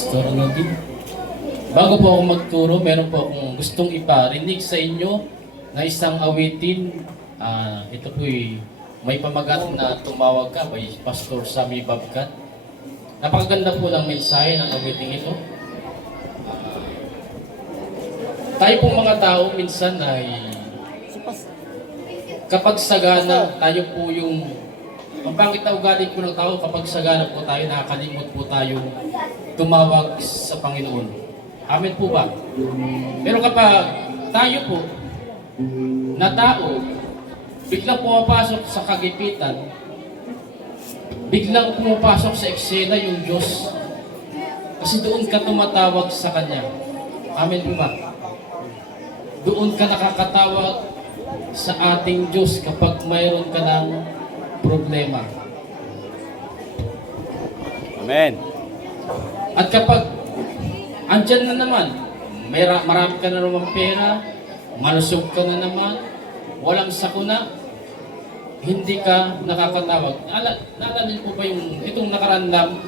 Pastor Alodin. Bago po ako magturo, meron po akong gustong iparinig sa inyo na isang awitin. Ito po'y may pamagat na tumawag ka by Pastor Sammy Babkat. Napakaganda po ng mensahe ng awiting ito. Tayo pong mga tao minsan ay kapag sagana, tayo po yung ang pangit na ugali po ng tao kapag sagana po tayo, nakakalimot po tayo tumawag sa Panginoon. Amen po ba? Pero kapag tayo po na tao, biglang pumapasok sa kagipitan, biglang pumapasok sa eksena yung Diyos, kasi doon ka tumatawag sa Kanya. Amen po ba? Doon ka nakakatawag sa ating Diyos kapag mayroon ka ng problema. Amen. At kapag andyan na naman, marami ka na naman pera, malusog ka na naman, walang sakuna, hindi ka nakakatawag. Naalala niyo po ba yung itong nakarandam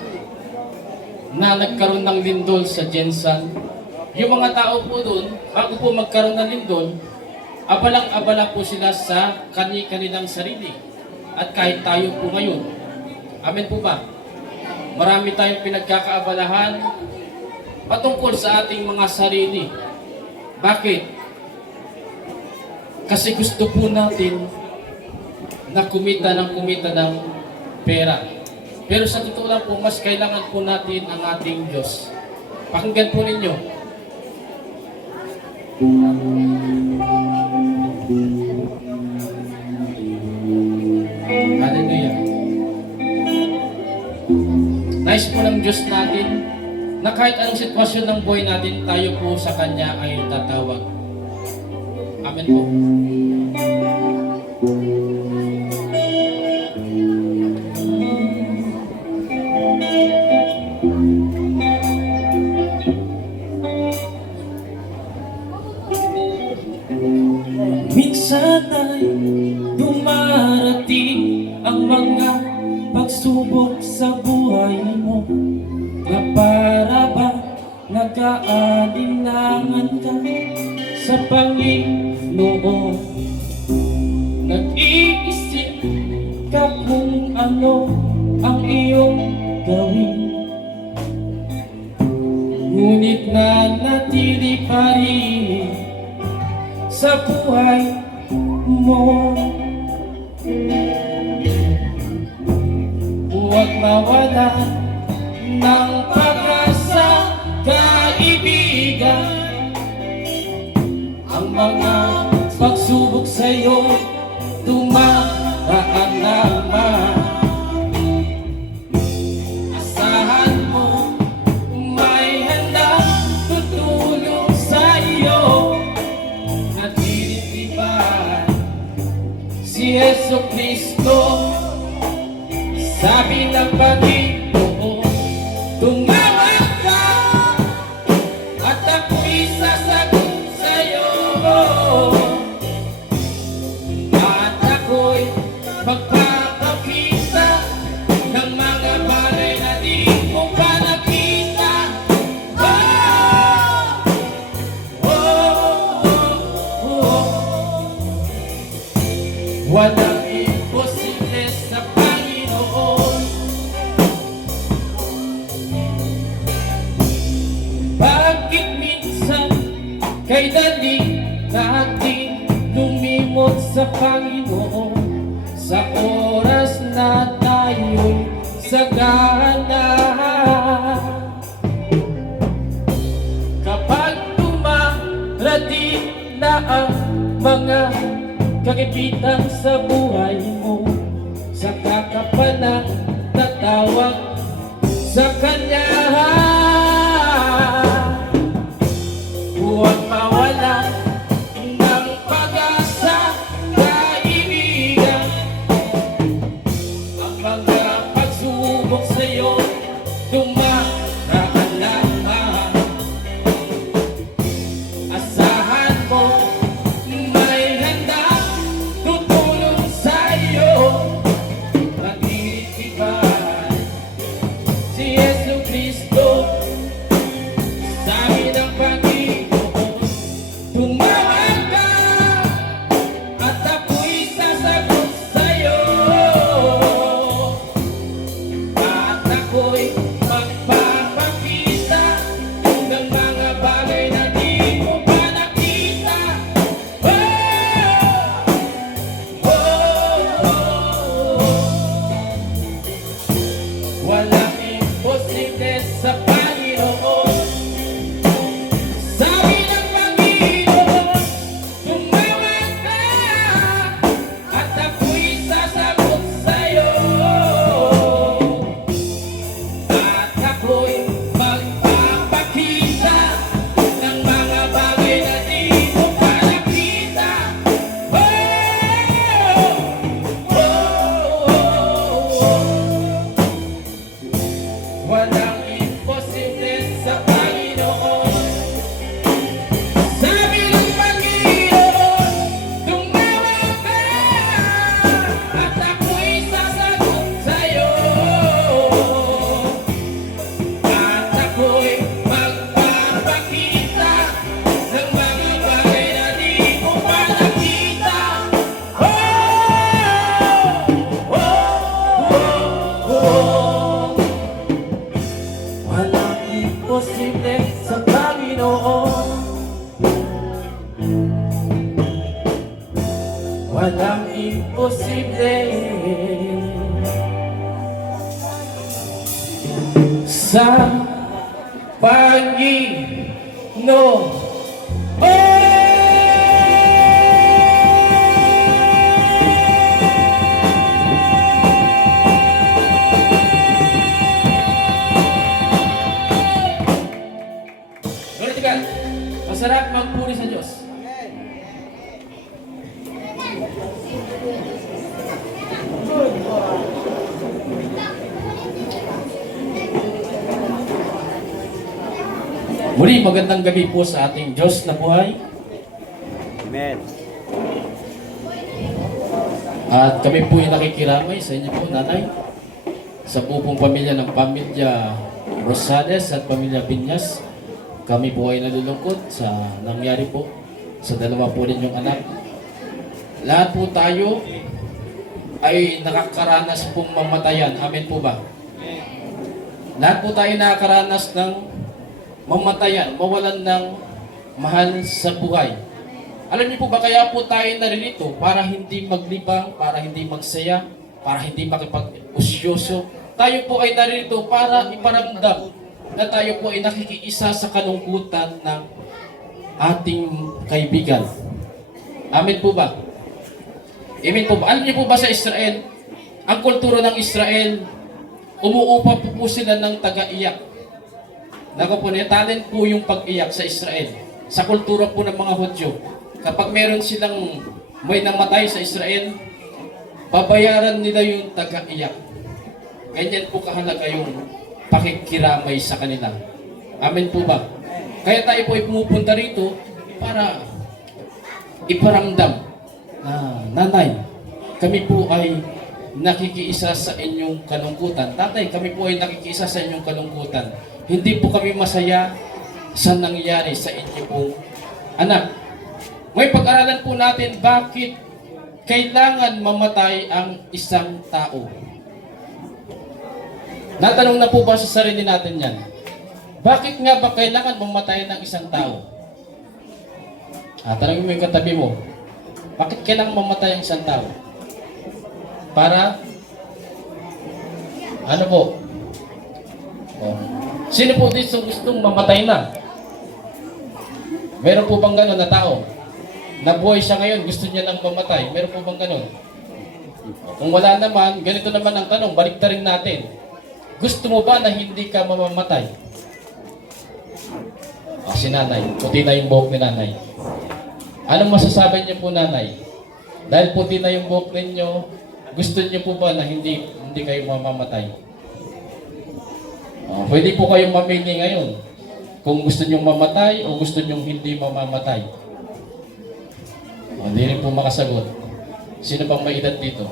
na nagkaroon ng lindol sa Jensan? Yung mga tao po doon, bago po magkaroon ng lindol, abalang-abala po sila sa kanilang sarili. At kahit tayo po ngayon, amen po ba? Marami tayong pinagkakaabalahan patungkol sa ating mga sarili. Bakit? Kasi gusto po natin na kumita ng pera. Pero sa totoo lang po, mas kailangan po natin ang ating Diyos. Pakinggan po ninyo. Hallelujah. Nice po ng Diyos natin na kahit anong sitwasyon ng buhay natin, tayo po sa Kanya ay tatawag. Amen po. Minsan ay dumarating ang mga pagsubok sa buhay mo, na para ba nag-aalinlangan ka sa Panginoon. Nag-iisip ka kung ano ang iyong gawin, ngunit nanatili pa rin sa buhay mo. Huwag mawala ng pag-asa, kaibigan. Ang mga pagsubok sa'yo dumaraan naman. Asahan mo, may handang tutulong sa'yo. Natitibay si Jesucristo. Sabi ng Panginoon, tumawag ka at ako'y sasagot sa'yo. At ako'y magpapakita ng mga bagay na di mo pa nakita. Oh, oh, oh, oh. Walang imposible sa Panginoon. Bakit minsan kay dali natin lumimot sa Panginoon, sa oras na tayo'y sagana? Kapag dumarating na ang mga kagipitan sa buhay mo, saka ka pa na tatawag sa Kanya. Huwag mawala ng pag-asa, kaibigan. Ang mga pagsubok sa'yo dumaraan lamang. Asahan mo, may handang tutulong sa Panginoon. Sabi ng Panginoon, tumawa ka at ako'y sasagot sa'yo. At ako'y magpapakita ng mga bagay na di ko pa nakita. Oh! Oh! Oh! Oh! Walang imposible sa Panginoon. Walang imposible sa Panginoon. Ulit ka. Masarap magpuri sa Diyos. Muli, magandang gabi po sa ating Diyos na buhay. Amen. At kami po ay nakikiramay sa inyo po, nanay, sa buong pamilya ng pamilya Rosales at pamilya Binyas. Kami po ay nalulungkot sa nangyari po sa dalawa po ninyong anak. Lahat po tayo ay nakakaranas pong mamatayan. Amen po ba? Lahat po tayo nakakaranas ng mamatayan, mawalan ng mahal sa buhay. Alam niyo po ba kaya po tayo naririto? Para hindi maglibang, para hindi magsaya, para hindi makipag-usyoso. Tayo po ay naririto para iparamdam na tayo po ay nakikiisa sa kalungkutan ng ating kaibigan. Amen po ba? Amen po ba? Alam niyo po ba sa Israel, ang kultura ng Israel, umuupa po sila ng taga-iyak. Naku po, talent po yung pag-iyak sa Israel. Sa kultura po ng mga Hudyo, kapag meron silang may namatay sa Israel, babayaran nila yung taga-iyak. Ganyan po kahalaga yung pakikiramay sa kanila. Amen po ba? Kaya tayo po ay pumupunta rito para iparamdam na, nanay, kami po ay nakikiisa sa inyong kalungkutan. Tatay, kami po ay nakikiisa sa inyong kalungkutan. Hindi po kami masaya sa nangyari sa inyo pong anak. May pag-aralan po natin bakit kailangan mamatay ang isang tao. Natanong na po ba sa sarili natin yan? Bakit nga ba kailangan mamatay ng isang tao? Tanongin mo yung katabi mo. Bakit kailangan mamatay ang isang tao? Para? Ano po? Oh. Sino po dito gustong mamatay na? Meron po bang gano'n na tao? Nabuhay siya ngayon, gusto niya nang mamatay. Meron po bang gano'n? Kung wala naman, ganito naman ang tanong, baliktarin natin. Gusto mo ba na hindi ka mamamatay? Si nanay, puti na yung buhok ni nanay. Anong masasabi niyo po, nanay? Dahil puti na yung buhok ninyo, gusto niyo po ba na hindi kayo mamamatay? Pwede po kayong mamili ngayon kung gusto nyong mamatay o gusto nyong hindi mamamatay. Hindi rin po makasagot. Sino pang may edad dito?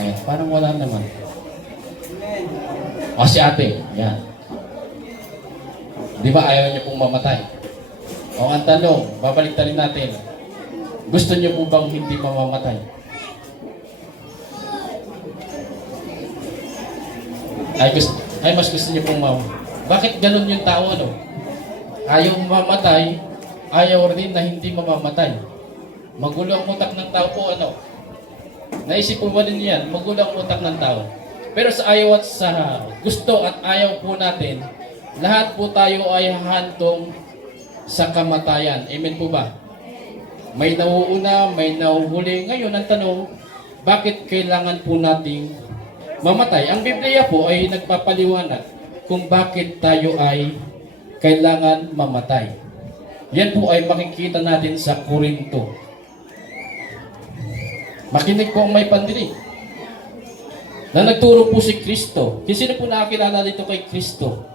Ayan, parang wala naman. Si ate. Yan. Di ba ayaw niyo pong mamatay? Ang tanong, babaliktarin natin. Gusto niyo po bang hindi mamamatay? Mas gusto niyo pong Bakit ganun yung tao, ano? Ayaw mamamatay, ayaw rin na hindi mamamatay. Magulo ang utak ng tao po, ano? Naisip po ba din yan? Magulo ang utak ng tao. Pero sa ayaw at sa gusto at ayaw po natin, lahat po tayo ay hahantong sa kamatayan. Amen po ba? May nauuna, may nauhuli. Ngayon, ang tanong, bakit kailangan po nating mamatay? Ang Biblia po ay nagpapaliwanag kung bakit tayo ay kailangan mamatay. Yan po ay makikita natin sa Korinto. Makinig po ang may pandinig. Na nagturo po si Kristo. Sino po nakakilala dito kay Kristo?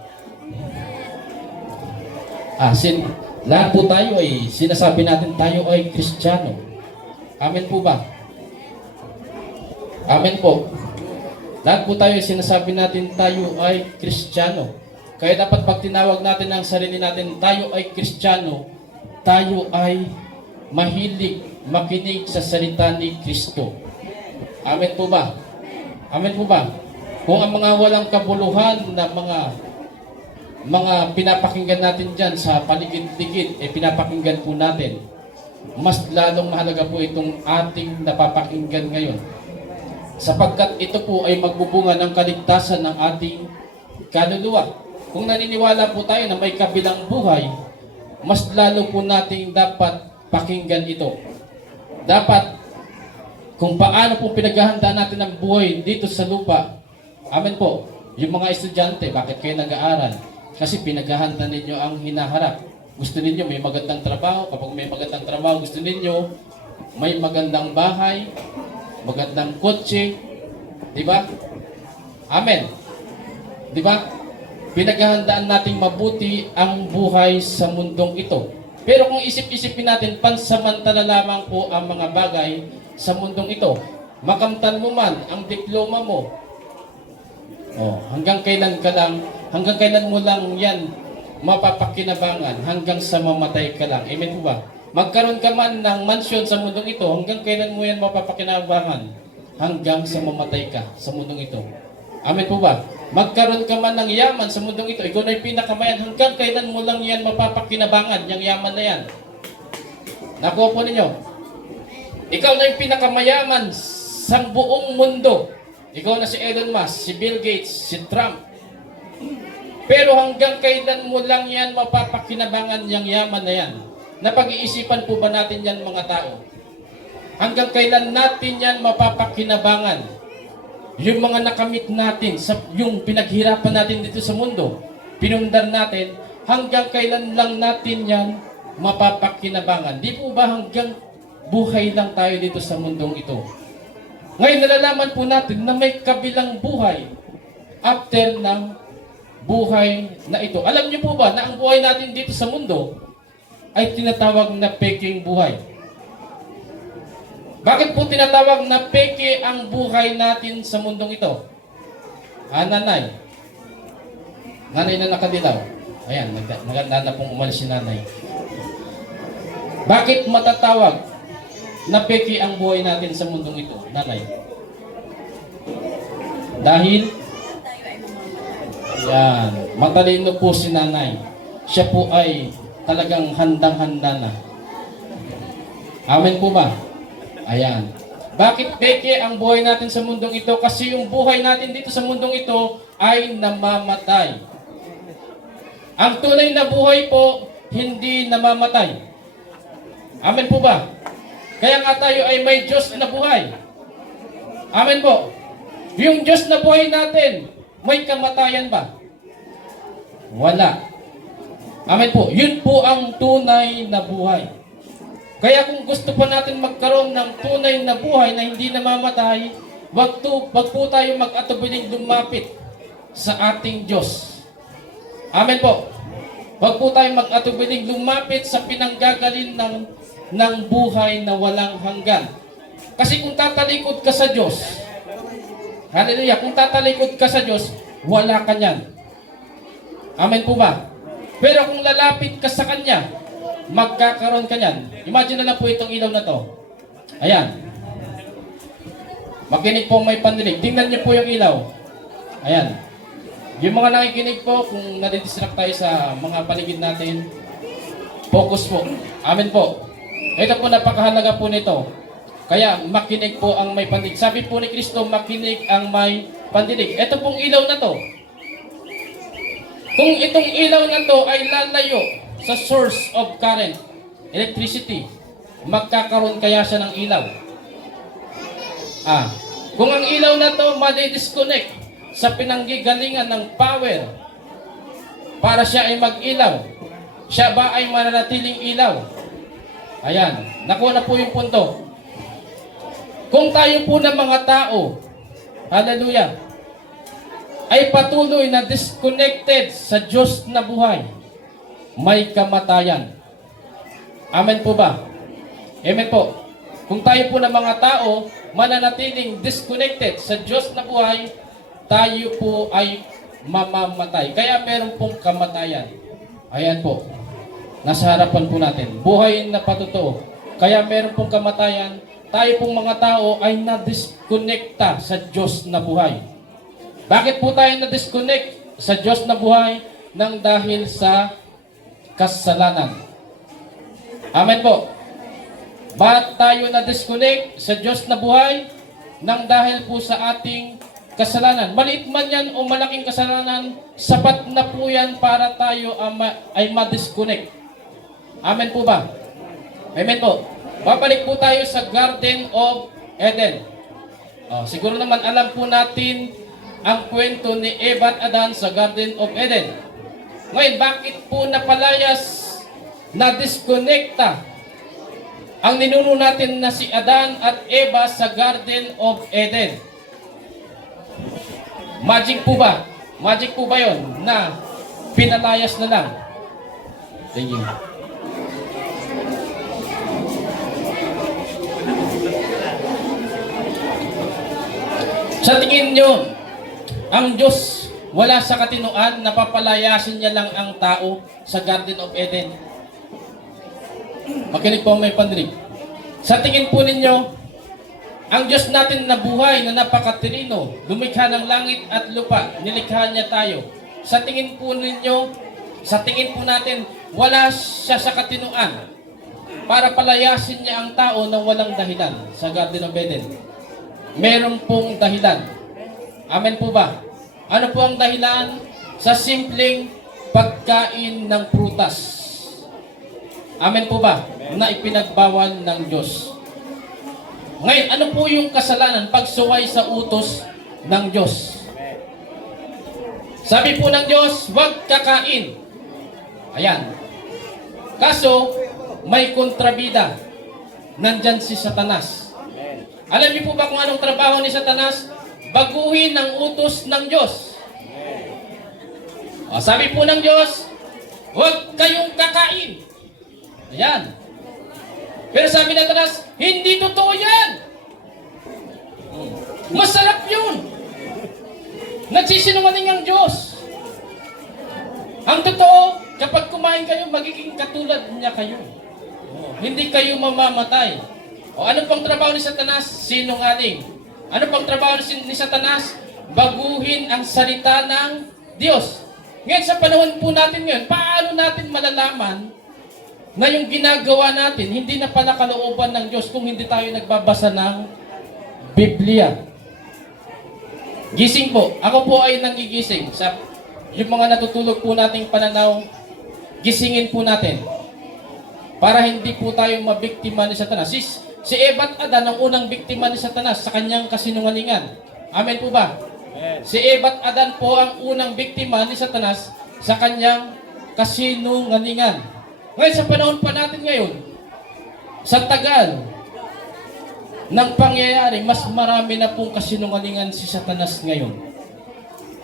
Lahat po tayo ay sinasabi natin tayo ay Kristiyano. Amen po ba? Amen po. Lahat po tayo ay sinasabi natin tayo ay Kristiyano. Kaya dapat pag tinawag natin ang sarili natin tayo ay Kristiyano, tayo ay mahilig makinig sa salita ni Kristo. Amen po ba? Amen po ba? Kung ang mga walang kabuluhan na mga pinapakinggan natin dyan sa paligid-ligid, pinapakinggan po natin, mas lalong mahalaga po itong ating napapakinggan ngayon. Sapagkat ito po ay magbubunga ng kaligtasan ng ating kaluluwa. Kung naniniwala po tayo na may kabilang buhay, mas lalo po nating dapat pakinggan ito. Dapat, kung paano po pinaghahandaan natin ang buhay dito sa lupa, amen po, yung mga estudyante, bakit kayo nag-aaral? Kasi pinaghahanda ninyo ang hinaharap. Gusto ninyo may magandang trabaho. Kapag may magandang trabaho, gusto ninyo may magandang bahay, magandang kotse. Diba? Amen. Diba? Pinaghahandaan nating mabuti ang buhay sa mundong ito. Pero kung isip-isipin natin, pansamantala lamang po ang mga bagay sa mundong ito. Makamtan mo man ang diploma mo. Hanggang kailan mo lang yan mapapakinabangan hanggang sa mamatay ka lang. Amen po ba? Magkaroon ka man ng mansyon sa mundong ito, hanggang kailan mo yan mapapakinabangan hanggang sa mamatay ka sa mundong ito. Amen po ba? Magkaroon ka man ng yaman sa mundong ito, ikaw na yung pinakamayan, hanggang kailan mo lang yan mapapakinabangan, yung yaman na yan. Nakuha po ninyo? Ikaw na yung pinakamayaman sa buong mundo. Ikaw na si Elon Musk, si Bill Gates, si Trump. Pero hanggang kailan mo lang yan mapapakinabangan yung yaman na yan? Napag-iisipan po ba natin yan mga tao? Hanggang kailan natin yan mapapakinabangan? Yung mga nakamit natin, yung pinaghirapan natin dito sa mundo, pinundar natin, hanggang kailan lang natin yan mapapakinabangan? Di po ba hanggang buhay lang tayo dito sa mundong ito? Ngayon nalalaman po natin na may kabilang buhay after ng buhay na ito. Alam niyo po ba na ang buhay natin dito sa mundo ay tinatawag na peking buhay? Bakit po tinatawag na peke ang buhay natin sa mundong ito? Nanay. Nanay na nakadilaw. Ayan, maganda na pong umalis si nanay. Bakit matatawag na peke ang buhay natin sa mundong ito, nanay? Dahil yan, matalino po si nanay. Siya po ay talagang handang-handa na. Amen po ba? Ayan. Bakit peke ang buhay natin sa mundong ito? Kasi yung buhay natin dito sa mundong ito ay namamatay. Ang tunay na buhay po, hindi namamatay. Amen po ba? Kaya nga tayo ay may Diyos na buhay. Amen po. Yung Diyos na buhay natin, may kamatayan ba? Wala. Amen po. Yun po ang tunay na buhay. Kaya kung gusto pa natin magkaroon ng tunay na buhay na hindi namamatay, wag po tayo mag-atubiling lumapit sa ating Diyos. Amen po. Wag po tayo mag-atubiling lumapit sa pinanggagalin ng buhay na walang hanggan. Kasi kung tatalikod ka sa Diyos, hallelujah, kung tatalikod ka sa Diyos, wala ka niyan. Amen po ba? Pero kung lalapit ka sa Kanya, magkakaroon ka niyan. Imagine na lang po itong ilaw na to. Ayan. Makinig po may pandinig. Tingnan niyo po yung ilaw. Ayan. Yung mga nakikinig po, kung nadidistract tayo sa mga paligid natin, focus po. Amen po. Ito po, napakahalaga po nito. Kaya makinig po ang may pandinig. Sabi po ni Kristo, makinig ang may pandinig. Ito pong ilaw na to. Kung itong ilaw na to ay lalayo sa source of current, electricity, magkakaroon kaya siya ng ilaw? Kung ang ilaw na to madi-disconnect sa pinanggigalingan ng power para siya ay mag-ilaw, siya ba ay mananatiling ilaw? Ayan, nakuha na po yung punto. Kung tayo po ng mga tao, hallelujah, ay patuloy na disconnected sa Diyos na buhay, may kamatayan. Amen po ba? Amen po. Kung tayo po ng mga tao mananatiling disconnected sa Diyos na buhay, tayo po ay mamamatay. Kaya meron pong kamatayan. Ayan po. Nasa harapan po natin. Buhay na patotoo. Kaya meron pong kamatayan. Tayo pong mga tao ay na-disconnecta sa Diyos na buhay. Bakit po tayo na-disconnect sa Diyos na buhay? Nang dahil sa kasalanan. Amen po. Ba't tayo na-disconnect sa Diyos na buhay? Nang dahil po sa ating kasalanan. Maliit man yan o malaking kasalanan, sapat na po yan para tayo ay ma-disconnect. Amen po ba? Amen po. Babalik po tayo sa Garden of Eden. Siguro naman alam po natin ang kwento ni Eva at Adan sa Garden of Eden. Ngayon, bakit po napalayas, na-disconnecta ang ninuno natin na si Adan at Eva sa Garden of Eden? Magic po ba? Magic po ba yun na pinalayas na lang? Thank you. Sa tingin nyo, ang Diyos wala sa katinuan, napapalayasin niya lang ang tao sa Garden of Eden? Makinig po may pandinig. Sa tingin po ninyo, ang Diyos natin na buhay na napakatirino, lumikha ng langit at lupa, nilikha niya tayo. Sa tingin po ninyo, sa tingin po natin, wala siya sa katinuan para palayasin niya ang tao na walang dahilan sa Garden of Eden. Meron pong dahilan. Amen po ba? Ano po ang dahilan? Sa simpleng pagkain ng prutas. Amen po ba? Na ipinagbawal ng Diyos. Ngayon, ano po yung kasalanan? Pagsuway sa utos ng Diyos. Sabi po ng Diyos, huwag kakain. Ayan. Kaso, may kontrabida. Nandyan si Satanas. Alam niyo po ba kung anong trabaho ni Satanas? Baguhin ang utos ng Diyos. Sabi po ng Diyos, huwag kayong kakain. Ayan. Pero sabi ng Satanas, hindi totoo yan. Masarap yun. Nagsisinungaling ang Diyos. Ang totoo, kapag kumain kayo, magiging katulad niya kayo. Hindi kayo mamamatay. Ano pang trabaho ni Satanas? Sinungaling. Ano pang trabaho ni Satanas? Baguhin ang salita ng Diyos. Ngayon sa panahon po natin ngayon, paano natin malalaman na yung ginagawa natin hindi na pala kalooban ng Diyos kung hindi tayo nagbabasa ng Biblia? Gising po. Ako po ay nangigising. Sa yung mga natutulog po nating pananaw, gisingin po natin para hindi po tayo mabiktima ni Satanas. Si Eva at Adan ang unang biktima ni Satanas sa kanyang kasinungalingan. Amen po ba? Amen. Si Eva at Adan po ang unang biktima ni Satanas sa kanyang kasinungalingan. Ngayon sa panahon pa natin ngayon, sa tagal ng pangyayari, mas marami na pong kasinungalingan si Satanas ngayon.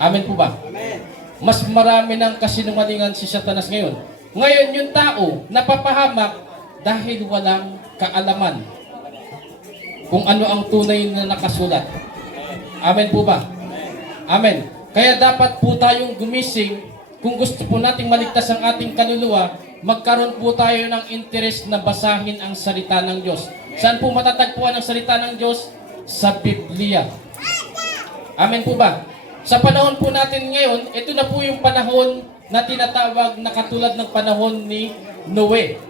Amen po ba? Amen. Mas marami ng kasinungalingan si Satanas ngayon. Ngayon yung tao napapahamak dahil walang kaalaman kung ano ang tunay na nakasulat. Amen po ba? Amen. Kaya dapat po tayong gumising kung gusto po nating maligtas ang ating kaluluwa, magkaroon po tayo ng interes na basahin ang salita ng Diyos. Saan po matatagpuan ang salita ng Diyos? Sa Biblia. Amen po ba? Sa panahon po natin ngayon, ito na po yung panahon na tinatawag na katulad ng panahon ni Noe.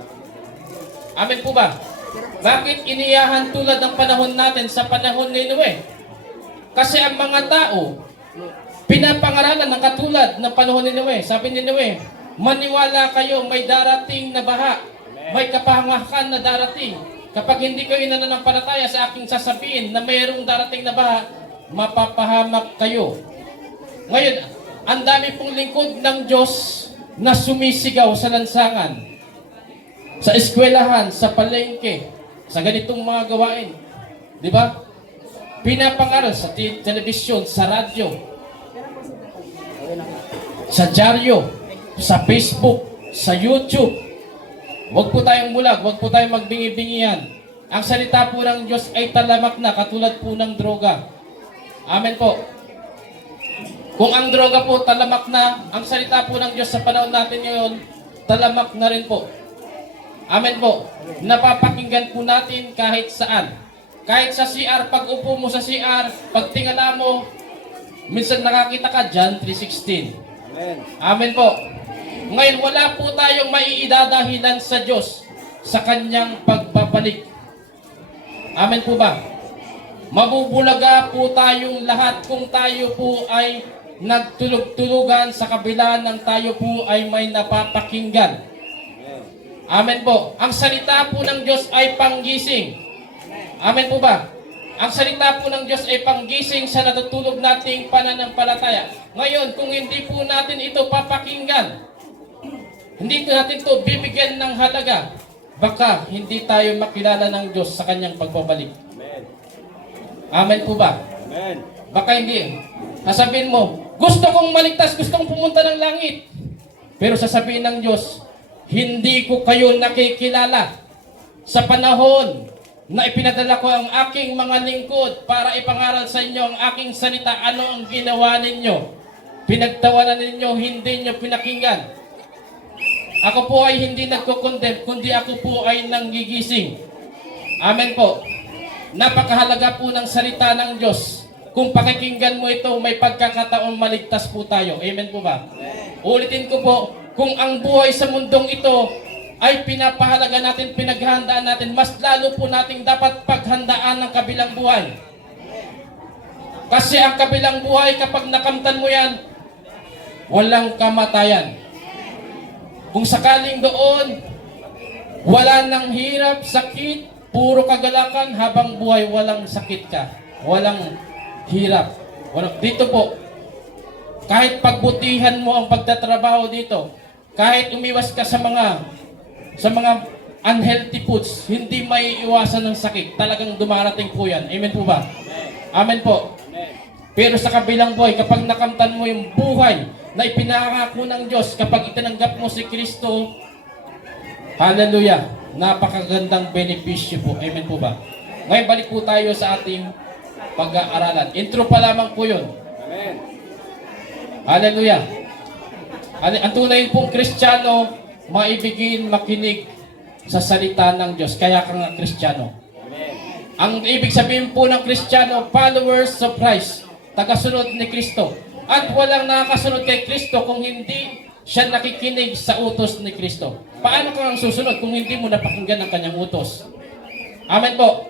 Amen po ba? Bakit iniyahan tulad ng panahon natin sa panahon ni Noe? Kasi ang mga tao, pinapangaralan ng katulad ng panahon ni Noe. Sabi ni Noe, maniwala kayo, may darating na baha. May kapahawakan na darating. Kapag hindi kayo nananampalataya sa aking sasabihin na mayroong darating na baha, mapapahamak kayo. Ngayon, ang dami pong lingkod ng Diyos na sumisigaw sa lansangan, sa eskwelahan, sa palengke, sa ganitong mga gawain. Di ba? Pinapangaral sa telebisyon, sa radyo. sa dyaryo, sa Facebook, sa YouTube. Huwag po tayong bulag, huwag po tayong magbingi-bingihan. Ang salita po ng Diyos ay talamak na, katulad po ng droga. Amen po. Kung ang droga po talamak na, ang salita po ng Diyos sa panahon natin ngayon, talamak na rin po. Amen po. Napapakinggan po natin kahit saan. Kahit sa CR, pag upo mo sa CR, pag tingala mo, minsan nakakita ka, John 3:16. Amen. Amen po. Ngayon, wala po tayong maiidadahilan sa Diyos sa kanyang pagbabalik. Amen po ba? Mabubulaga po tayong lahat kung tayo po ay nagtulog-tulugan sa kabila ng tayo po ay may napapakinggan. Amen po. Ang salita po ng Diyos ay panggising. Amen po ba? Ang salita po ng Diyos ay panggising sa natutulog nating pananampalataya. Ngayon, kung hindi po natin ito papakinggan, hindi po natin ito bibigyan ng halaga, baka hindi tayo makilala ng Diyos sa kanyang pagbabalik. Amen. Amen po ba? Amen. Baka hindi. Sasabihin mo, gusto kong maligtas, gusto kong pumunta ng langit. Pero sasabihin ng Diyos, hindi ko kayo nakikilala. Sa panahon na ipinadala ko ang aking mga lingkod para ipangaral sa inyo ang aking salita, ano ang ginawa ninyo? Pinagtawanan ninyo, hindi nyo pinakinggan. Ako po ay hindi nagko-condemn, kundi ako po ay nanggigising. Amen po. Napakahalaga po ng salita ng Diyos. Kung pakikinggan mo ito, may pagkakataong maligtas po tayo. Amen po ba? Ulitin ko po, kung ang buhay sa mundong ito ay pinapahalaga natin, pinaghandaan natin, mas lalo po nating dapat paghandaan ng kabilang buhay. Kasi ang kabilang buhay, kapag nakamtan mo yan, walang kamatayan. Kung sakaling doon, wala nang hirap, sakit, puro kagalakan, habang buhay walang sakit ka. Walang hirap. Dito po, kahit pagbutihan mo ang pagtatrabaho dito, kahit umiwas ka sa mga unhealthy foods, hindi may iwasan ng sakit. Talagang dumarating po yan. Amen po ba? Amen po. Pero sa kabilang buhay, kapag nakamtan mo yung buhay na ipinangako ng Diyos, kapag itinanggap mo si Kristo, hallelujah, napakagandang benepisyo po. Amen po ba? Ngayon, balik po tayo sa ating pag-aaralan. Intro pa lamang po yun. Amen. Hallelujah. Ang tunay pong Kristiyano, maibigin makinig sa salita ng Diyos. Kaya ka nga Kristiyano. Amen. Ang ibig sabihin po ng Kristiyano, followers of Christ, tagasunod ni Kristo. At walang nakakasunod kay Kristo kung hindi siya nakikinig sa utos ni Kristo. Paano kang susunod kung hindi mo napakinggan ang kanyang utos? Amen po.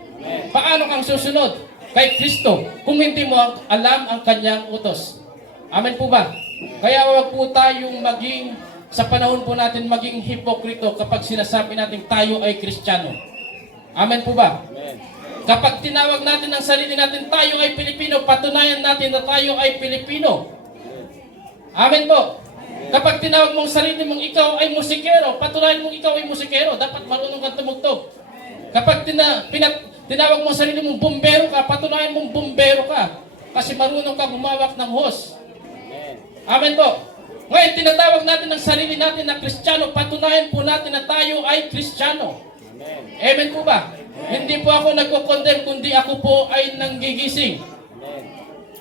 Paano kang susunod kay Kristo kung hindi mo alam ang kanyang utos? Amen po ba? Kaya wag po tayong maging, sa panahon po natin, maging hipokrito kapag sinasabi natin tayo ay Kristiyano. Amen po ba? Amen. Kapag tinawag natin ang sarili natin, tayo ay Pilipino, patunayan natin na tayo ay Pilipino. Amen po. Kapag tinawag mong sarili mong ikaw ay musikero, patunayan mong ikaw ay musikero. Dapat marunong kang tumugtog. Kapag tinawag mong sarili mong bumbero ka, patunayan mong bumbero ka. Kasi marunong ka humawak ng hose. Amen po. Ngayon, tinatawag natin ang sarili natin na Kristiyano, patunayan po natin na tayo ay Kristiyano. Amen po ba? Hindi po ako nagko-condemn, kundi ako po ay nanggigising.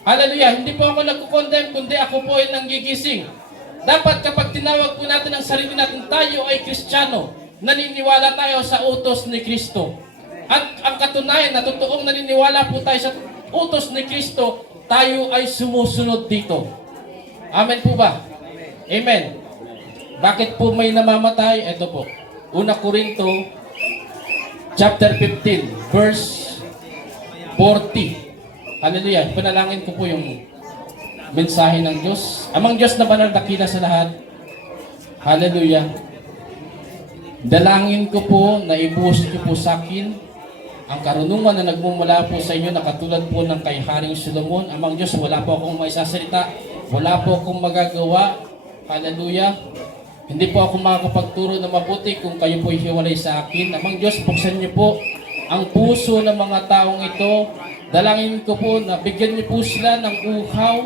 Hallelujah. Hindi po ako nagko-condemn, kundi ako po ay nanggigising. Dapat kapag tinawag po natin ang sarili natin, tayo ay Kristiyano, naniniwala tayo sa utos ni Kristo. At ang katunayan na totoong naniniwala po tayo sa utos ni Kristo, tayo ay sumusunod dito. Amen po ba? Amen. Bakit po may namamatay? Ito po. 1 Corinto chapter 15, verse 40. Hallelujah. Panalangin ko po yung mensahe ng Diyos. Amang Diyos na banal, dakila sa lahat. Hallelujah. Dalangin ko po na ibuhos niyo po sa akin ang karunungan na nagmumula po sa inyo na katulad po ng kay Haring Solomon. Amang Diyos, wala po akong maisasalita. Wala po akong magagawa. Hallelujah. Hindi po ako makakapagturo na mabuti kung kayo po hiwalay sa akin. Amang Diyos, buksan niyo po ang puso ng mga taong ito. Dalangin ko po na bigyan niyo po sila ng uhaw,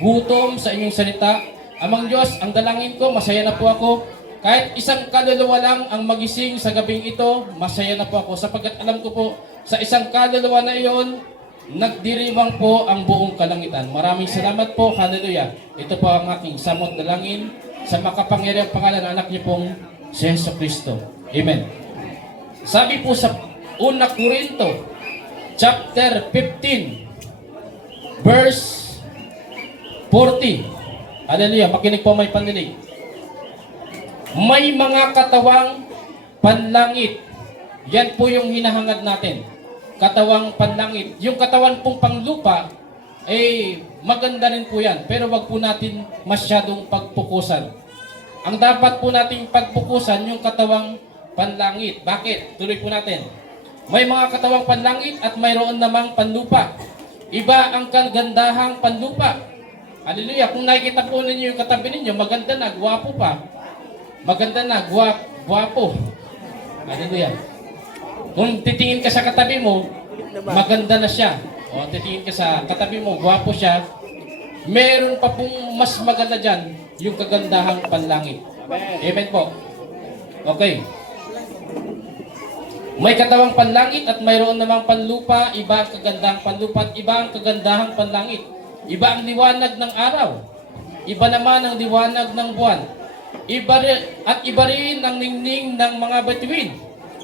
gutom sa inyong salita. Amang Diyos, ang dalangin ko, masaya na po ako. Kahit isang kaluluwa lang ang magising sa gabing ito, masaya na po ako. Sapagkat alam ko po, sa isang kaluluwa na iyon, nagdiriwang po ang buong kalangitan. Maraming salamat po. Hallelujah. Ito po ang aking samot dalangin sa makapangyarihang pangalan ng anak niyo pong si Jesu Cristo. Amen. Sabi po sa 1 Corinto, chapter 15, verse 40. Hallelujah. Makinig po, may pandinig. May mga katawang panlangit. Yan po yung hinahangad natin. Katawang panlangit. Yung katawan pong panglupa, maganda rin po yan. Pero wag po natin masyadong pagpukusan. Ang dapat po nating pagpukusan, yung katawang panlangit. Bakit? Tuloy po natin. May mga katawang panlangit at mayroon namang panlupa. Iba ang kagandahang panlupa. Hallelujah. Kung nakikita po ninyo yung katabi ninyo, maganda na, gwapo pa. Maganda na, gwapo. Hallelujah. Kung titingin ka sa katabi mo, maganda na siya. O titingin ka sa katabi mo, gwapo siya. Meron pa pong mas maganda dyan, yung kagandahang panlangit. Amen po. Okay. May katawang panlangit at mayroon namang panlupa, iba ang kagandahang panlupa at iba ang kagandahang panlangit. Iba ang liwanag ng araw. Iba naman ang liwanag ng buwan. Iba rin ang ningning ng mga bituin.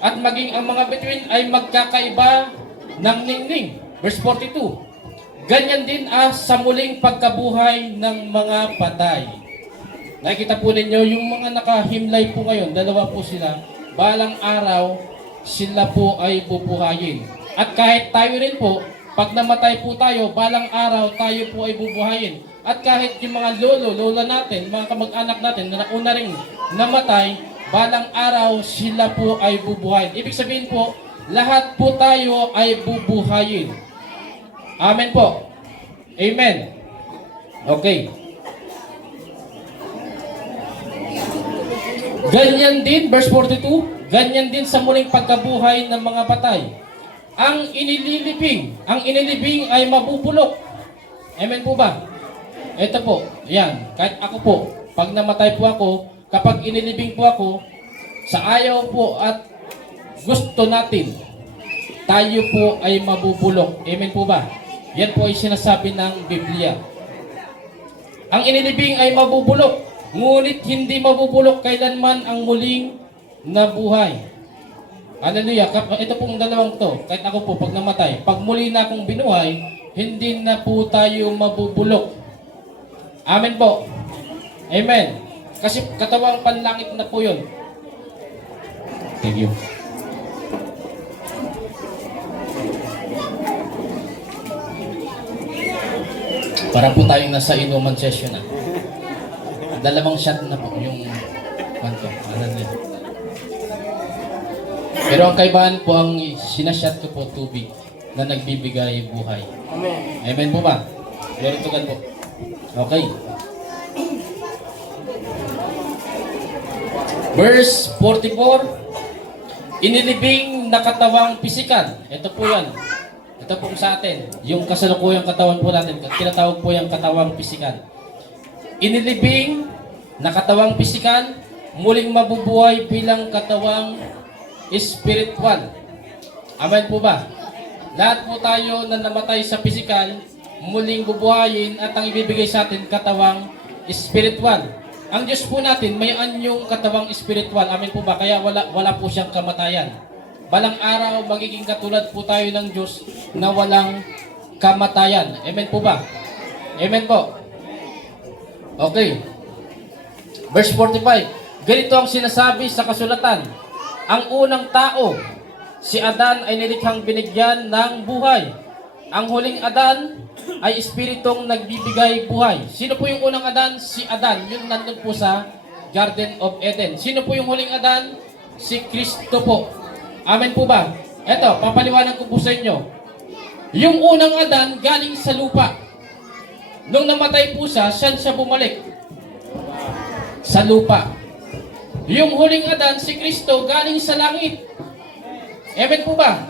At maging ang mga bituin ay magkakaiba ng ningning. Verse 42. Ganyan din sa muling pagkabuhay ng mga patay. Nakikita po ninyo yung mga nakahimlay po ngayon, dalawa po sila. Balang araw, sila po ay bubuhayin. At kahit tayo rin po, pag namatay po tayo, balang araw tayo po ay bubuhayin. At kahit yung mga lola natin, mga kamag-anak natin na nauna rin namatay, balang araw sila po ay bubuhayin. Ibig sabihin po, lahat po tayo ay bubuhayin. Amen po. Amen. Okay. Ganyan din, verse 42, ganyan din sa muling pagkabuhay ng mga patay. Ang inilibing ay mabubulok. Amen po ba? Ito po, yan. Kahit ako po, pag namatay po ako, kapag inilibing po ako, sa ayaw po at gusto natin, tayo po ay mabubulok. Amen po ba? Yan po ay sinasabi ng Biblia. Ang inilibing ay mabubulok, ngunit hindi mabubulok kailanman ang muling nabuhay. Hallelujah. Ito pong dalawang to, kahit ako po pag namatay, pag muli na akong binuhay, hindi na po tayo mabubulok. Amen po. Amen. Kasi katawang panlangit na po yun. Thank you. Para po tayong nasa inuman session na. Dalawang shot na po yung kanto. Hallelujah. Pero ang kaibahan po, ang sinashot ko po tubig na nagbibigay buhay. Amen. Amen po ba? Glory to God po. Okay. Verse 44. Inilibing na katawang pisikal. Ito po yan. Ito po sa atin. Yung kasalukuyang katawan po natin. Tinatawag po yung katawang pisikal. Inilibing na katawang pisikal, muling mabubuhay bilang katawang spiritual. Amen po ba? Lahat po tayo na namatay sa physical, muling bubuhayin at ang ibibigay sa atin katawang spiritual. Ang Diyos po natin may anyong katawang spiritual. Amen po ba? Kaya wala po siyang kamatayan. Balang araw magiging katulad po tayo ng Diyos na walang kamatayan. Amen po ba? Amen po. Okay. Verse 45. Ganito ang sinasabi sa kasulatan. Ang unang tao, si Adan ay nilikhang binigyan ng buhay. Ang huling Adan ay espiritong nagbibigay buhay. Sino po yung unang Adan? Si Adan. Yun nandun po sa Garden of Eden. Sino po yung huling Adan? Si Kristo po. Amen po ba? Eto, papaliwanag ko po sa inyo. Yung unang Adan galing sa lupa. Nung namatay po siya, saan siya bumalik? Sa lupa. Yung huling Adan, si Kristo, galing sa langit. Amen po ba?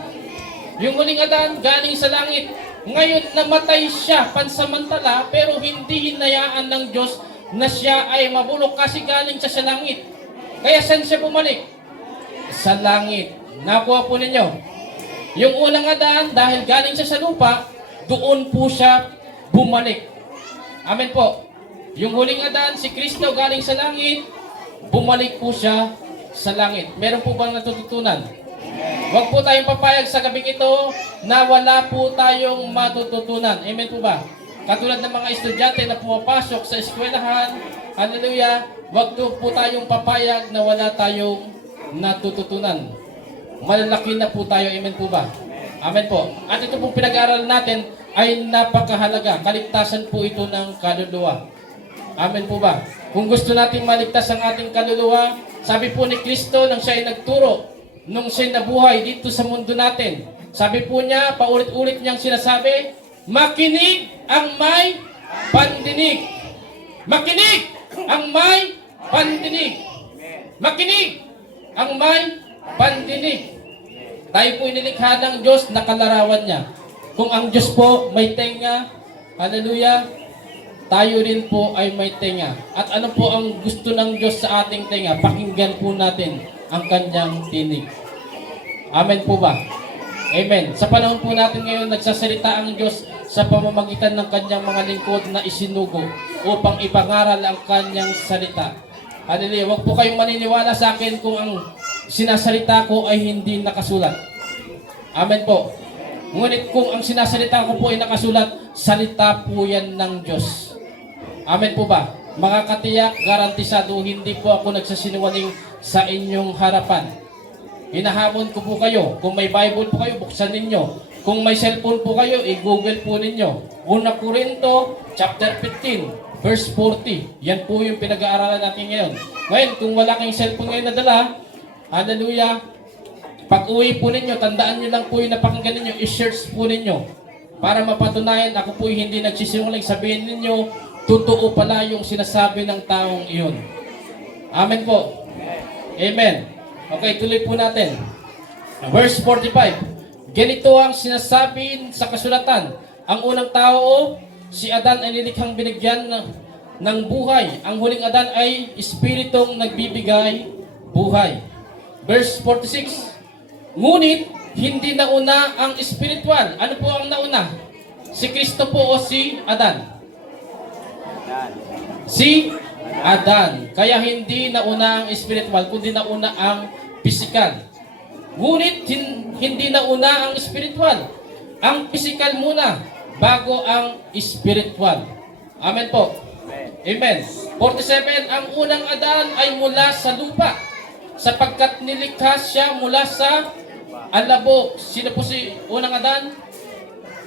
Yung huling Adan, galing sa langit. Ngayon, namatay siya pansamantala, pero hindi hinayaan ng Diyos na siya ay mabulok kasi galing siya sa langit. Kaya saan siya bumalik? Sa langit. Nakuha po ninyo. Yung unang Adan, dahil galing siya sa lupa, doon po siya bumalik. Amen po. Yung huling Adan, si Kristo galing sa langit, bumalik po siya sa langit. Meron po bang natututunan? Huwag po tayong papayag sa gabing ito na wala po tayong matututunan. Amen po ba? Katulad ng mga estudyante na pumapasok sa eskwelahan, hallelujah, huwag po tayong papayag na wala tayong natututunan. Malalaki na po tayo, amen po ba? Amen po. At ito pong pinag-aaral natin ay napakahalaga. Kaligtasan po ito ng kaluluwa. Amen po ba? Kung gusto nating maligtas ang ating kaluluwa, sabi po ni Kristo nang siya ay nagturo, nung siya nabuhay dito sa mundo natin, sabi po niya, paulit-ulit niyang sinasabi, makinig ang may pandinig. Makinig ang may pandinig. Makinig ang may pandinig. Tayo po inilikha ng Diyos na kalarawan niya. Kung ang Diyos po may tenga, hallelujah, tayo rin po ay may tenga. At ano po ang gusto ng Diyos sa ating tenga? Pakinggan po natin ang kanyang tinig. Amen po ba? Amen. Sa panahon po natin ngayon, nagsasalita ang Diyos sa pamamagitan ng kanyang mga lingkod na isinugo upang ipangaral ang kanyang salita. Hallelujah. Huwag po kayong maniniwala sa akin kung ang sinasalita ko ay hindi nakasulat. Amen po. Ngunit kung ang sinasalita ko po ay nakasulat, salita po yan ng Diyos. Amen po ba? Mga katiyak, garantisado, hindi po ako nagsasinungaling sa inyong harapan. Hinahamon ko po kayo. Kung may Bible po kayo, buksan ninyo. Kung may cellphone po kayo, i-google po ninyo. Una Corinto, chapter 15, verse 40. Yan po yung pinag-aaralan natin ngayon. Ngayon, kung wala kayong cellphone ngayon na dala, hallelujah, pag uwi po ninyo, tandaan nyo lang po yung napakinggan ninyo, i-search po ninyo. Para mapatunayan, ako po hindi nagsisinungaling, sabihin ninyo, totoo pala yung sinasabi ng taong iyon. Amen po. Amen. Okay, tuloy po natin. Verse 45. Ganito ang sinasabi sa kasulatan. Ang unang tao, si Adan ay nilikhang binigyan ng buhay. Ang huling Adan ay espiritong nagbibigay buhay. Verse 46. Ngunit, hindi nauna ang espiritual. Ano po ang nauna? Si Kristo po o si Adan? Si Adan. Kaya hindi nauna ang spiritual, kundi nauna ang physical. Ngunit hindi nauna ang spiritual. Ang physical muna, bago ang spiritual. Amen po. Amen. 47, ang unang Adan ay mula sa lupa, sapagkat nilikha siya mula sa alabok. Sino po si unang Adan?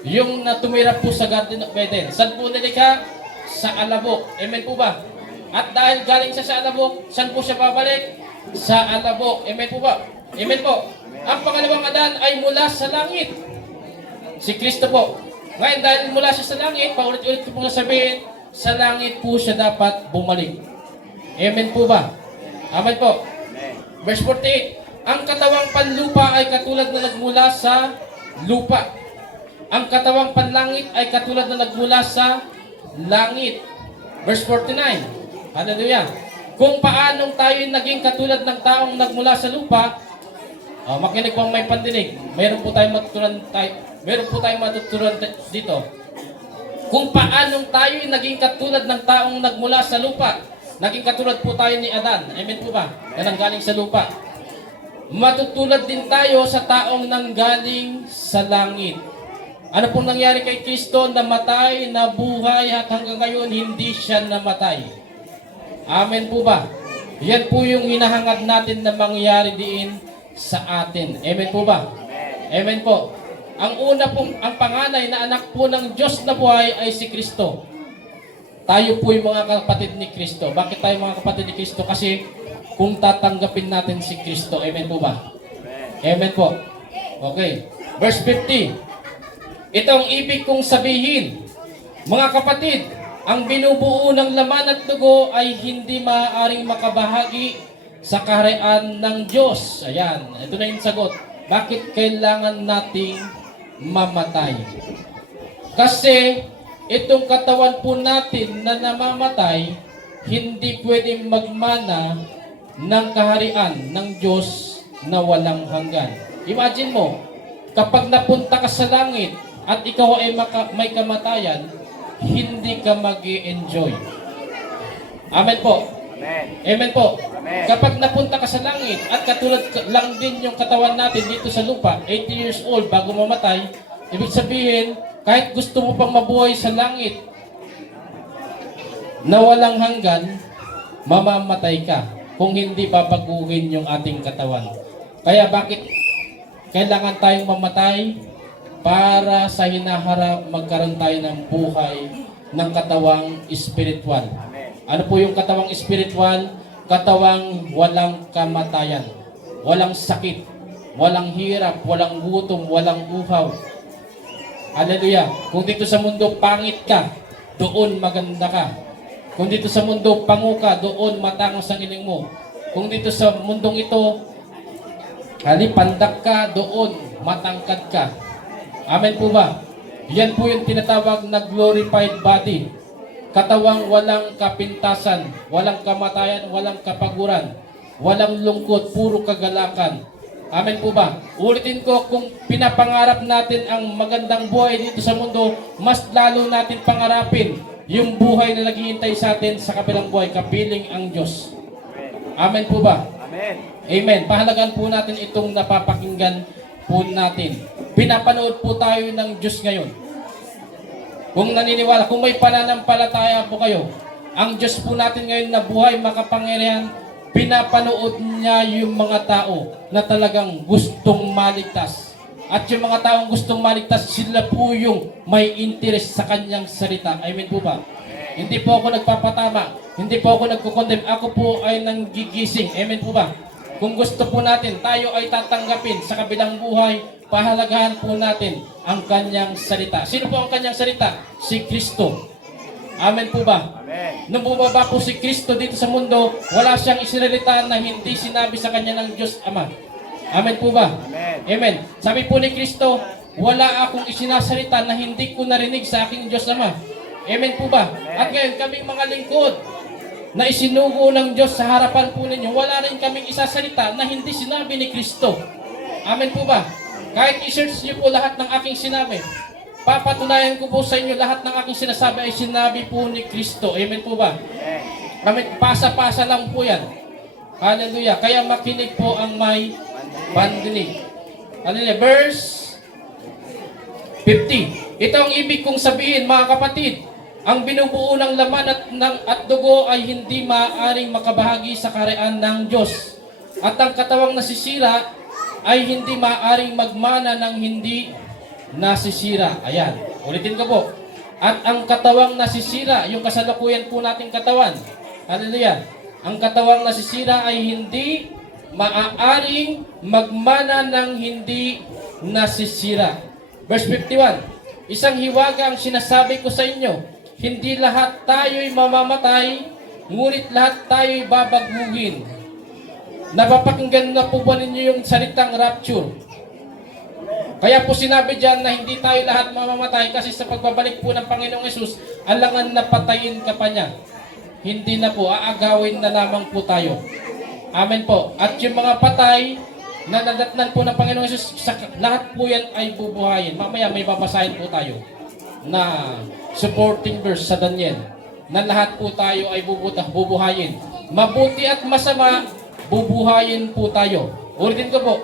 Yung natumira po sa Garden of Eden. Saan po nilikha? Sa alabok. Amen po ba? At dahil galing siya sa alabok, saan po siya babalik? Sa alabok. Amen po ba? Amen po. Ang pangalawang Adan ay mula sa langit. Si Kristo po. Ngayon dahil mula siya sa langit, paulit-ulit ko po sasabihin, sa langit po siya dapat bumalik. Amen po ba? Amen po. Verse 48. Ang katawang panlupa ay katulad na nagmula sa lupa. Ang katawang panlangit ay katulad na nagmula sa langit. Verse 49. Hallelujah. Kung paanong tayo naging katulad ng taong nagmula sa lupa, makinig po ang may pandinig. Meron po tayong matutunan dito. Kung paanong tayo naging katulad ng taong nagmula sa lupa, naging katulad po tayo ni Adan. Amen po ba? Na nanggaling sa lupa. Matutulad din tayo sa taong nanggaling sa langit. Ano pong nangyari kay Kristo? Namatay, nabuhay, at hanggang ngayon hindi siya namatay. Amen po ba? Yan po yung hinahangad natin na mangyari din sa atin. Amen po ba? Amen po. Ang una pong, ang panganay na anak po ng Diyos na buhay ay si Kristo. Tayo po yung mga kapatid ni Kristo. Bakit tayo mga kapatid ni Kristo? Kasi kung tatanggapin natin si Kristo. Amen po ba? Amen po. Okay. Verse 50. Ito ang ibig kong sabihin. Mga kapatid, ang binubuo ng laman at dugo ay hindi maaaring makabahagi sa kaharian ng Diyos. Ayan. Ito na yung sagot. Bakit kailangan nating mamatay? Kasi itong katawan po natin na namamatay, hindi pwedeng magmana ng kaharian ng Diyos na walang hanggan. Imagine mo, kapag napunta ka sa langit at ikaw ay may kamatayan, hindi ka mag-i-enjoy. Amen po. Amen. Amen po. Amen. Kapag napunta ka sa langit at katulad lang din yung katawan natin dito sa lupa, 80 years old bago mamatay, ibig sabihin, kahit gusto mo pang mabuhay sa langit na walang hanggan, mamamatay ka kung hindi babaguhin yung ating katawan. Kaya bakit kailangan tayong mamatay? Para sa hinaharap magkaroon tayo ng buhay ng katawang espiritual. Ano po yung katawang espiritual? Katawang walang kamatayan, walang sakit, walang hirap, walang gutom, walang uhaw. Hallelujah. Kung dito sa mundo pangit ka, doon maganda ka. Kung dito sa mundo pango ka, doon matangos ang iling mo. Kung dito sa mundong ito, pandak ka, doon matangkad ka. Amen po ba? Yan po yung tinatawag na glorified body. Katawang walang kapintasan, walang kamatayan, walang kapaguran, walang lungkot, puro kagalakan. Amen po ba? Ulitin ko, kung pinapangarap natin ang magandang buhay dito sa mundo, mas lalo natin pangarapin yung buhay na naghihintay sa atin sa kabilang buhay, kapiling ang Diyos. Amen po ba? Amen. Amen. Pahalagaan po natin itong napapakinggan po natin. Pinapanood po tayo ng Diyos ngayon. Kung naniniwala, kung may pananampalataya po kayo, ang Diyos po natin ngayon na buhay makapangyarihan, pinapanood niya yung mga tao na talagang gustong maligtas. At yung mga taong gustong maligtas, sila po yung may interest sa kanyang salita. Amen po ba? Hindi po ako nagpapatama. Hindi po ako nagkukondem. Ako po ay nanggigising. Amen po ba? Kung gusto po natin, tayo ay tatanggapin sa kabilang buhay, pahalagahan po natin ang kanyang salita. Sino po ang kanyang salita? Si Kristo. Amen po ba? Amen. Nung bumaba po si Kristo dito sa mundo, wala siyang isinalita na hindi sinabi sa kanya ng Diyos Ama. Amen po ba? Amen. Amen. Sabi po ni Kristo, wala akong isinasalita na hindi ko narinig sa aking Diyos Ama. Amen po ba? At ngayon, kaming mga lingkod na isinugo ng Diyos sa harapan po ninyo, wala rin kaming isasalita na hindi sinabi ni Kristo. Amen po ba? Kahit i-search niyo po lahat ng aking sinabi, papatunayan ko po sa inyo lahat ng aking sinasabi ay sinabi po ni Kristo. Amen po ba? Amen. Pasa-pasa lang po yan. Hallelujah. Kaya makinig po ang may pandinig. Hallelujah. Verse 50. Ito ang ibig kong sabihin, mga kapatid. Ang binubuo ng laman at dugo ay hindi maaaring makabahagi sa kaharian ng Diyos. At ang katawang nasisira ay hindi maaaring magmana ng hindi nasisira. Ayan, ulitin ko po. At ang katawang nasisira, yung kasalukuyan po nating katawan. Hallelujah. Ang katawang nasisira ay hindi maaaring magmana ng hindi nasisira. Verse 51. Isang hiwaga ang sinasabi ko sa inyo, hindi lahat tayo'y mamamatay, ngunit lahat tayo'y babaguhin. Napapakinggan na po ba ninyo yung salitang rapture? Kaya po sinabi dyan na hindi tayo lahat mamamatay kasi sa pagbabalik po ng Panginoong Yesus, alangan na patayin ka pa niya. Hindi na po, aagawin na lamang po tayo. Amen po. At yung mga patay na nadatnan po ng Panginoong Yesus, lahat po yan ay bubuhayin. Mamaya may babasahin po tayo na supporting verse sa Daniel na lahat po tayo ay bubuhayin. Mabuti at masama, bubuhayin po tayo. Ulitin ko po,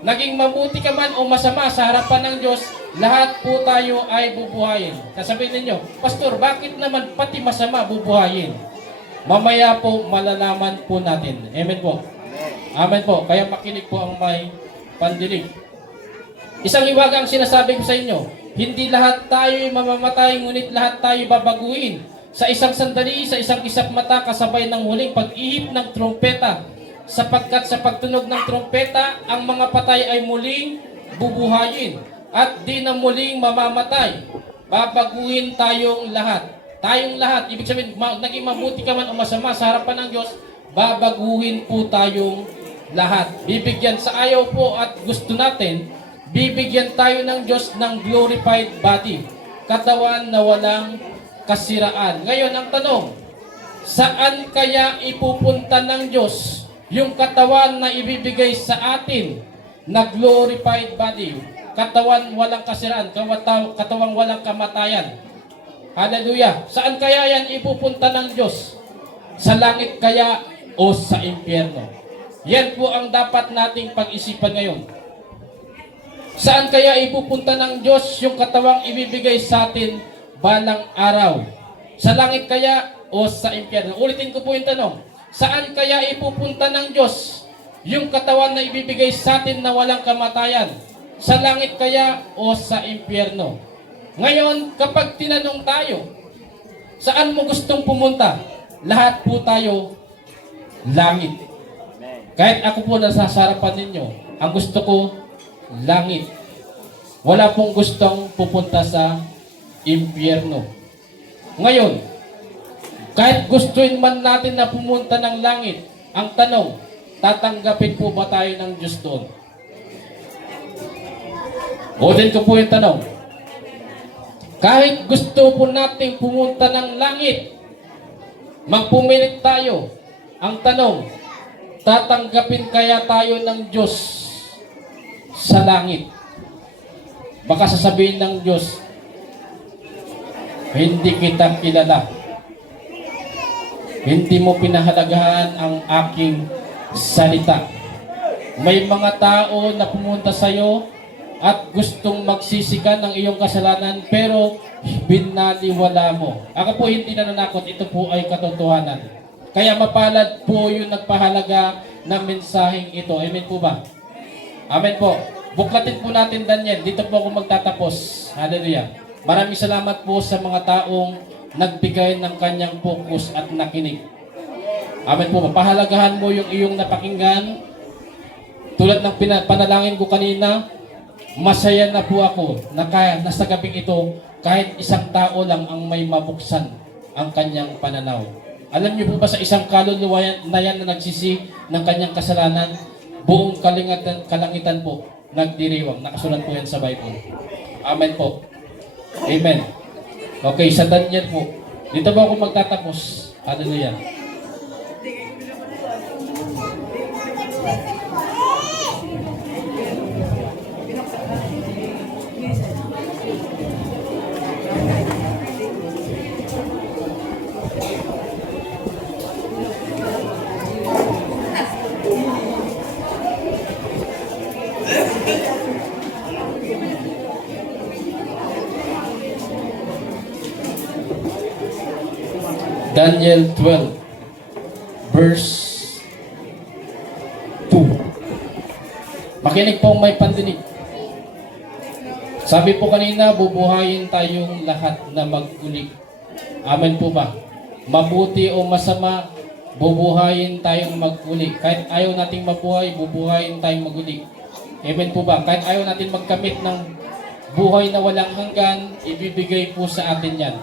naging mabuti ka man o masama sa harapan ng Diyos, lahat po tayo ay bubuhayin. Sasabihin ninyo, Pastor, bakit naman pati masama bubuhayin? Mamaya po malalaman po natin. Amen po. Amen po. Kaya makinig po ang may pandinig. Isang hiwaga ang sinasabi ko sa inyo, hindi lahat tayo mamamatay, ngunit lahat tayo babaguhin. Sa isang sandali, sa isang kisap mata, kasabay ng huling pag-ihip ng trompeta. Sapagkat sa pagtunog ng trompeta, ang mga patay ay muling bubuhayin. At di na muling mamamatay. Babaguhin tayong lahat. Tayong lahat. Ibig sabihin, naging mabuti ka man o masama sa harapan ng Diyos, babaguhin po tayong lahat. Bibigyan sa ayaw po at gusto natin, bibigyan tayo ng Diyos ng glorified body, katawan na walang kasiraan. Ngayon, ang tanong, Saan kaya ipupunta ng Diyos yung katawan na ibibigay sa atin na glorified body? Katawan walang kasiraan, katawang walang kamatayan. Hallelujah. Saan kaya yan ipupunta ng Diyos? Sa langit kaya o sa impyerno? Yan po ang dapat nating pag-isipan ngayon. Saan kaya ipupunta ng Diyos yung katawang ibibigay sa atin balang araw? Sa langit kaya o sa impyerno? Ulitin ko po yung tanong. Saan kaya ipupunta ng Diyos yung katawan na ibibigay sa atin na walang kamatayan? Sa langit kaya o sa impyerno? Ngayon, kapag tinanong tayo, saan mo gustong pumunta? Lahat po tayo, langit. Kahit ako po nasasarapan ninyo, ang gusto ko, langit. Wala pong gustong pupunta sa impyerno. Ngayon, kahit gustuin man natin na pumunta ng langit, ang tanong, tatanggapin po ba tayo ng Diyos doon? Ulitin ko po yung tanong. Kahit gusto po natin pumunta ng langit, magpumilit tayo. Ang tanong, tatanggapin kaya tayo ng Diyos sa langit? Baka sasabihin ng Diyos, hindi kita kilala. Hindi mo pinahalagahan ang aking salita. May mga tao na pumunta sa iyo at gustong magsisikan ng iyong kasalanan, pero binaliwala mo. Ako po hindi nananakot, ito po ay katotohanan. Kaya mapalad po yung nagpahalaga ng mensaheng ito. Amen po ba? Amen po. Buklatin po natin, Daniel. Dito po ako magtatapos. Hallelujah. Maraming salamat po sa mga taong nagbigay ng kanyang focus at nakinig. Amen po. Pahalagahan mo yung iyong napakinggan. Tulad ng panalangin ko kanina, masaya na po ako na sa gabing ito, kahit isang tao lang ang may mabuksan ang kanyang pananaw. Alam niyo po ba sa isang kaluluwa na yan na nagsisi ng kanyang kasalanan, buong kalangitan po nagdiriwang. Nakasulat po yan sa Bible. Amen po. Amen. Okay, sa Daniel po. Dito ba ako magtatapos? Hallelujah. Daniel 12, verse 2. Makinig pong may pandinig. Sabi po kanina, bubuhayin tayong lahat na mag-uli. Amen po ba? Mabuti o masama, bubuhayin tayong mag-uli. Kahit ayaw nating mabuhay, bubuhayin tayong mag-uli. Amen po ba? Kahit ayaw natin magkamit ng buhay na walang hanggan, ibibigay po sa atin yan.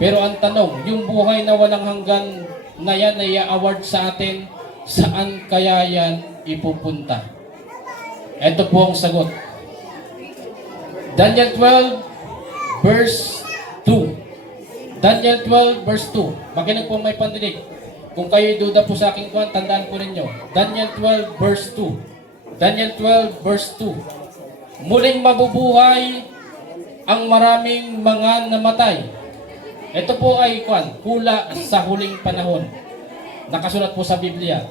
Pero ang tanong, yung buhay na walang hanggan na yan na i-award sa atin, saan kaya yan ipupunta? Ito po ang sagot. Daniel 12, verse 2. Daniel 12, verse 2. Makinig po may pandinig. Kung kayo duda po sa aking kuwan, tandaan po ninyo. Daniel 12, verse 2. Daniel 12, verse 2. Muling mabubuhay ang maraming mga namatay. Ito po ay hula sa huling panahon. Nakasulat po sa Biblia.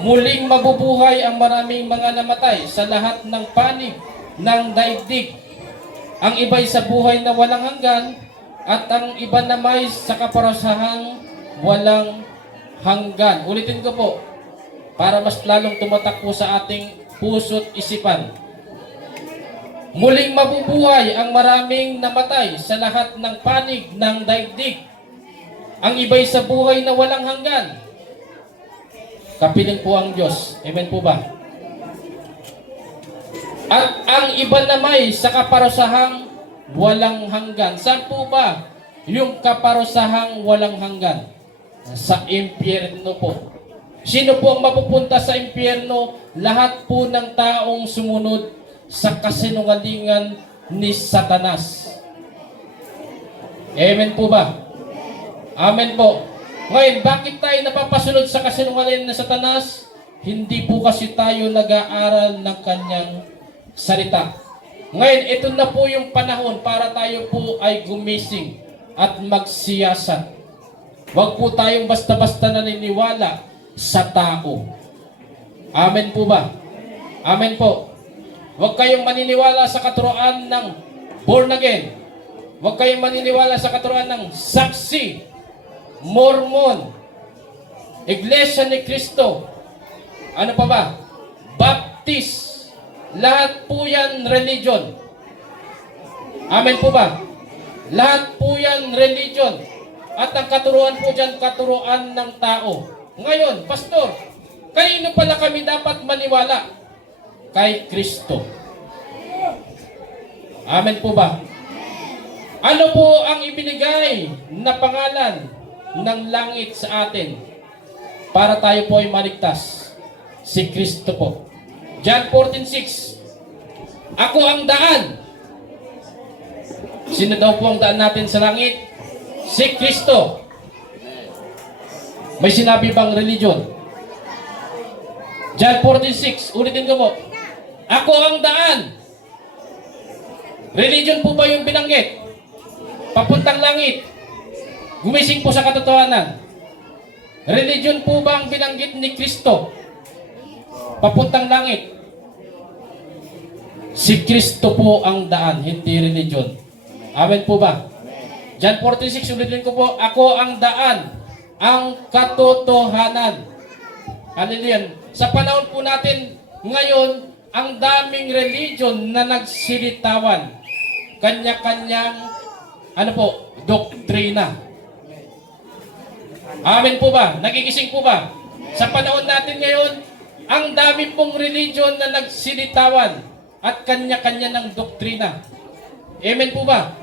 Muling mabubuhay ang maraming mga namatay sa lahat ng panig ng daigdig. Ang iba'y sa buhay na walang hanggan at ang iba namay sa kaparasahang walang hanggan. Ulitin ko po para mas lalong tumatak po sa ating puso't isipan. Muling mabubuhay ang maraming namatay sa lahat ng panig ng daigdig. Ang iba'y sa buhay na walang hanggan. Kapiling po ang Diyos. Amen po ba? At ang iba namay sa kaparusahang walang hanggan. Saan po ba yung kaparusahang walang hanggan? Sa impyerno po. Sino po ang mapupunta sa impyerno? Lahat po ng taong sumunod sa kasinungalingan ni Satanas. Amen po ba? Amen po. Ngayon, bakit tayo napapasunod sa kasinungalingan ng Satanas? Hindi po kasi tayo nag-aaral ng kanyang salita. Ngayon, ito na po yung panahon para tayo po ay gumising at magsiyasat. Huwag po tayong basta-basta naniniwala sa tao. Amen po ba? Amen po. Huwag kayong maniniwala sa katuruan ng born again. Huwag kayong maniniwala sa katuruan ng saksi, Mormon, Iglesia ni Cristo, ano pa ba? Baptist. Lahat po yan religion. Amen po ba? Lahat po yan religion. At ang katuruan po dyan, katuruan ng tao. Ngayon, Pastor, kanino pala kami dapat maniwala? Kay Kristo. Amen po ba? Ano po ang ibinigay na pangalan ng langit sa atin para tayo po ay maligtas? Si Kristo po. John 14:6. Ako ang daan. Sino daw po ang daan natin sa langit? Si Kristo. May sinabi bang religion? John 14:6. Ulitin ko po. Ako ang daan. Religion po ba yung binanggit? Papuntang langit. Gumising po sa katotohanan. Religion po ba ang binanggit ni Kristo? Papuntang langit. Si Kristo po ang daan, hindi religion. Amen po ba? John 14:6, ulitin ko po, ako ang daan, ang katotohanan. Hallelujah. Sa panahon po natin ngayon, ang daming religion na nagsilitawan. Kanya-kanyang, ano po, doktrina. Amen po ba? Nagigising po ba? Sa panahon natin ngayon, ang dami pong religion na nagsilitawan at kanya-kanya ng doktrina. Amen po ba?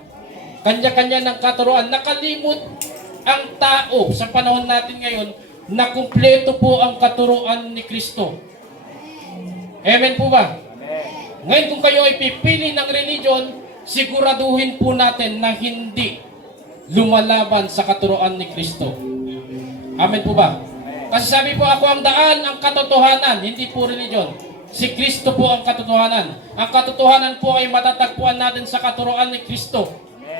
Kanya-kanya ng katuruan. Nakalimot ang tao sa panahon natin ngayon na kumpleto po ang katuruan ni Kristo. Amen po ba? Ngayon kung kayo ay pipili ng religion, siguraduhin po natin na hindi lumalaban sa katuruan ni Kristo. Amen po ba? Kasi sabi po, ako ang daan, ang katotohanan, hindi po religion. Si Kristo po ang katotohanan. Ang katotohanan po ay matatagpuan natin sa katuruan ni Kristo.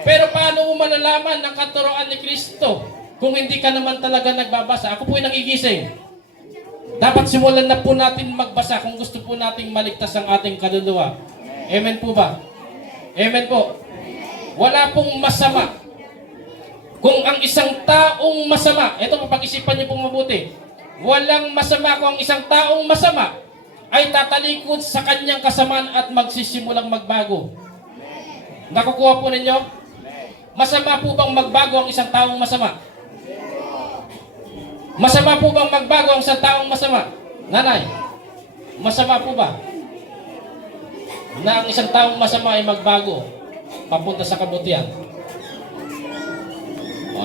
Pero paano mo malalaman ang katuruan ni Kristo kung hindi ka naman talaga nagbabasa? Ako po ay nangigising. Dapat simulan na po natin magbasa kung gusto po nating maligtas ang ating kaluluwa. Amen po ba? Amen po. Wala pong masama. Kung ang isang taong masama, ito po pag-isipan niyo pong mabuti, walang masama kung ang isang taong masama ay tatalikod sa kanyang kasamaan at magsisimulang magbago. Nakukuha po ninyo? Masama po bang magbago ang isang taong masama? Masama po bang magbago ang isang taong masama? Nanay, masama po ba na ang isang taong masama ay magbago papunta sa kabutihan?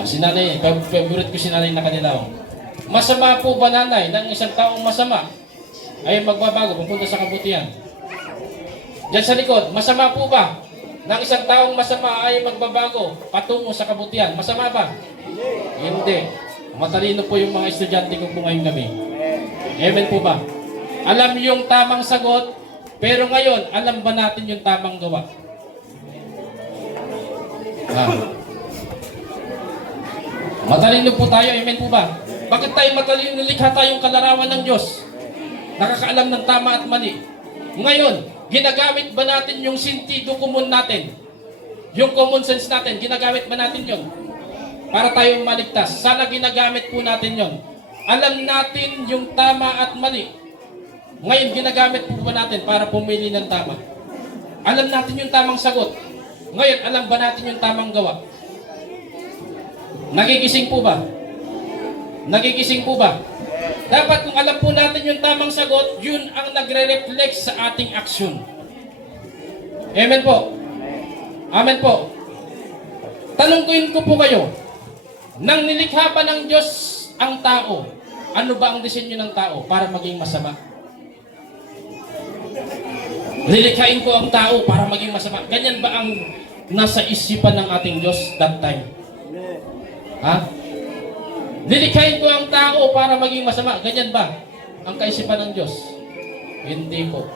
Si nanay, favorite ko si nanay na kanilaw. Masama po ba, nanay, na ang isang taong masama ay magbabago papunta sa kabutihan? Diyan sa likod, masama po ba na ang isang taong masama ay magbabago patungo sa kabutihan? Masama ba? Hindi. Matalino po yung mga estudyante ko po ngayong gabi. Amen po ba? Alam yung tamang sagot, pero ngayon, alam ba natin yung tamang gawa? Matalino po tayo, amen po ba? Bakit tayo matalino? Likha tayong kalarawan ng Diyos. Nakakaalam ng tama at mali. Ngayon, ginagamit ba natin yung sentido común natin? Yung common sense natin, ginagamit ba natin yon para tayong maligtas? Sana ginagamit po natin yon. Alam natin yung tama at mali. Ngayon, ginagamit po ba natin para pumili ng tama? Alam natin yung tamang sagot. Ngayon, alam ba natin yung tamang gawa? Nagigising po ba? Nagigising po ba? Dapat kung alam po natin yung tamang sagot, yun ang nagre-reflect sa ating aksyon. Amen po. Amen po. Tanungin ko po kayo, nang nilikha pa ng Diyos ang tao, ano ba ang disenyo ng tao para maging masama? Nilikhain ko ang tao para maging masama. Ganyan ba ang nasa isipan ng ating Diyos that time? Ha? Nilikhain ko ang tao para maging masama. Ganyan ba ang kaisipan ng Diyos? Hindi po.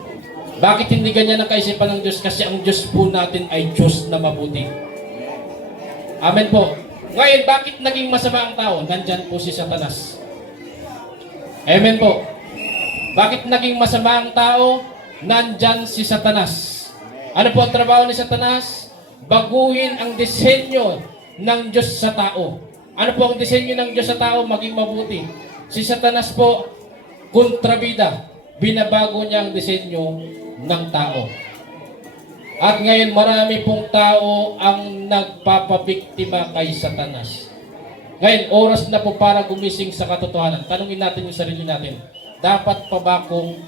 Bakit hindi ganyan ang kaisipan ng Diyos? Kasi ang Diyos po natin ay Diyos na mabuti. Amen po. Ngayon, bakit naging masama ang tao? Nandyan po si Satanas. Amen po. Bakit naging masama ang tao? Nandyan si Satanas. Ano po ang trabaho ni Satanas? Baguhin ang disenyo ng Diyos sa tao. Ano po ang disenyo ng Diyos sa tao? Maging mabuti. Si Satanas po, kontrabida. Binabago niya ang disenyo ng tao. At ngayon marami pong tao ang nagpapabiktima kay Satanas. Ngayon, oras na po para gumising sa katotohanan. Tanungin natin yung sarili natin. Dapat pa ba kong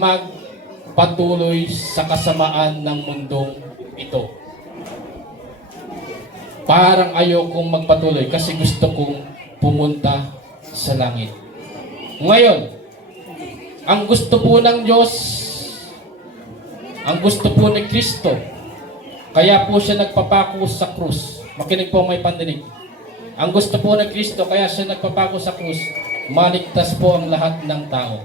magpatuloy sa kasamaan ng mundong ito? Parang ayokong magpatuloy kasi gusto kong pumunta sa langit. Ngayon, ang gusto po ng Diyos, ang gusto po ni Kristo, kaya po siya nagpapako sa krus. Makinig po may pandinig. Ang gusto po ng Kristo, kaya siya nagpapako sa krus, maligtas po ang lahat ng tao.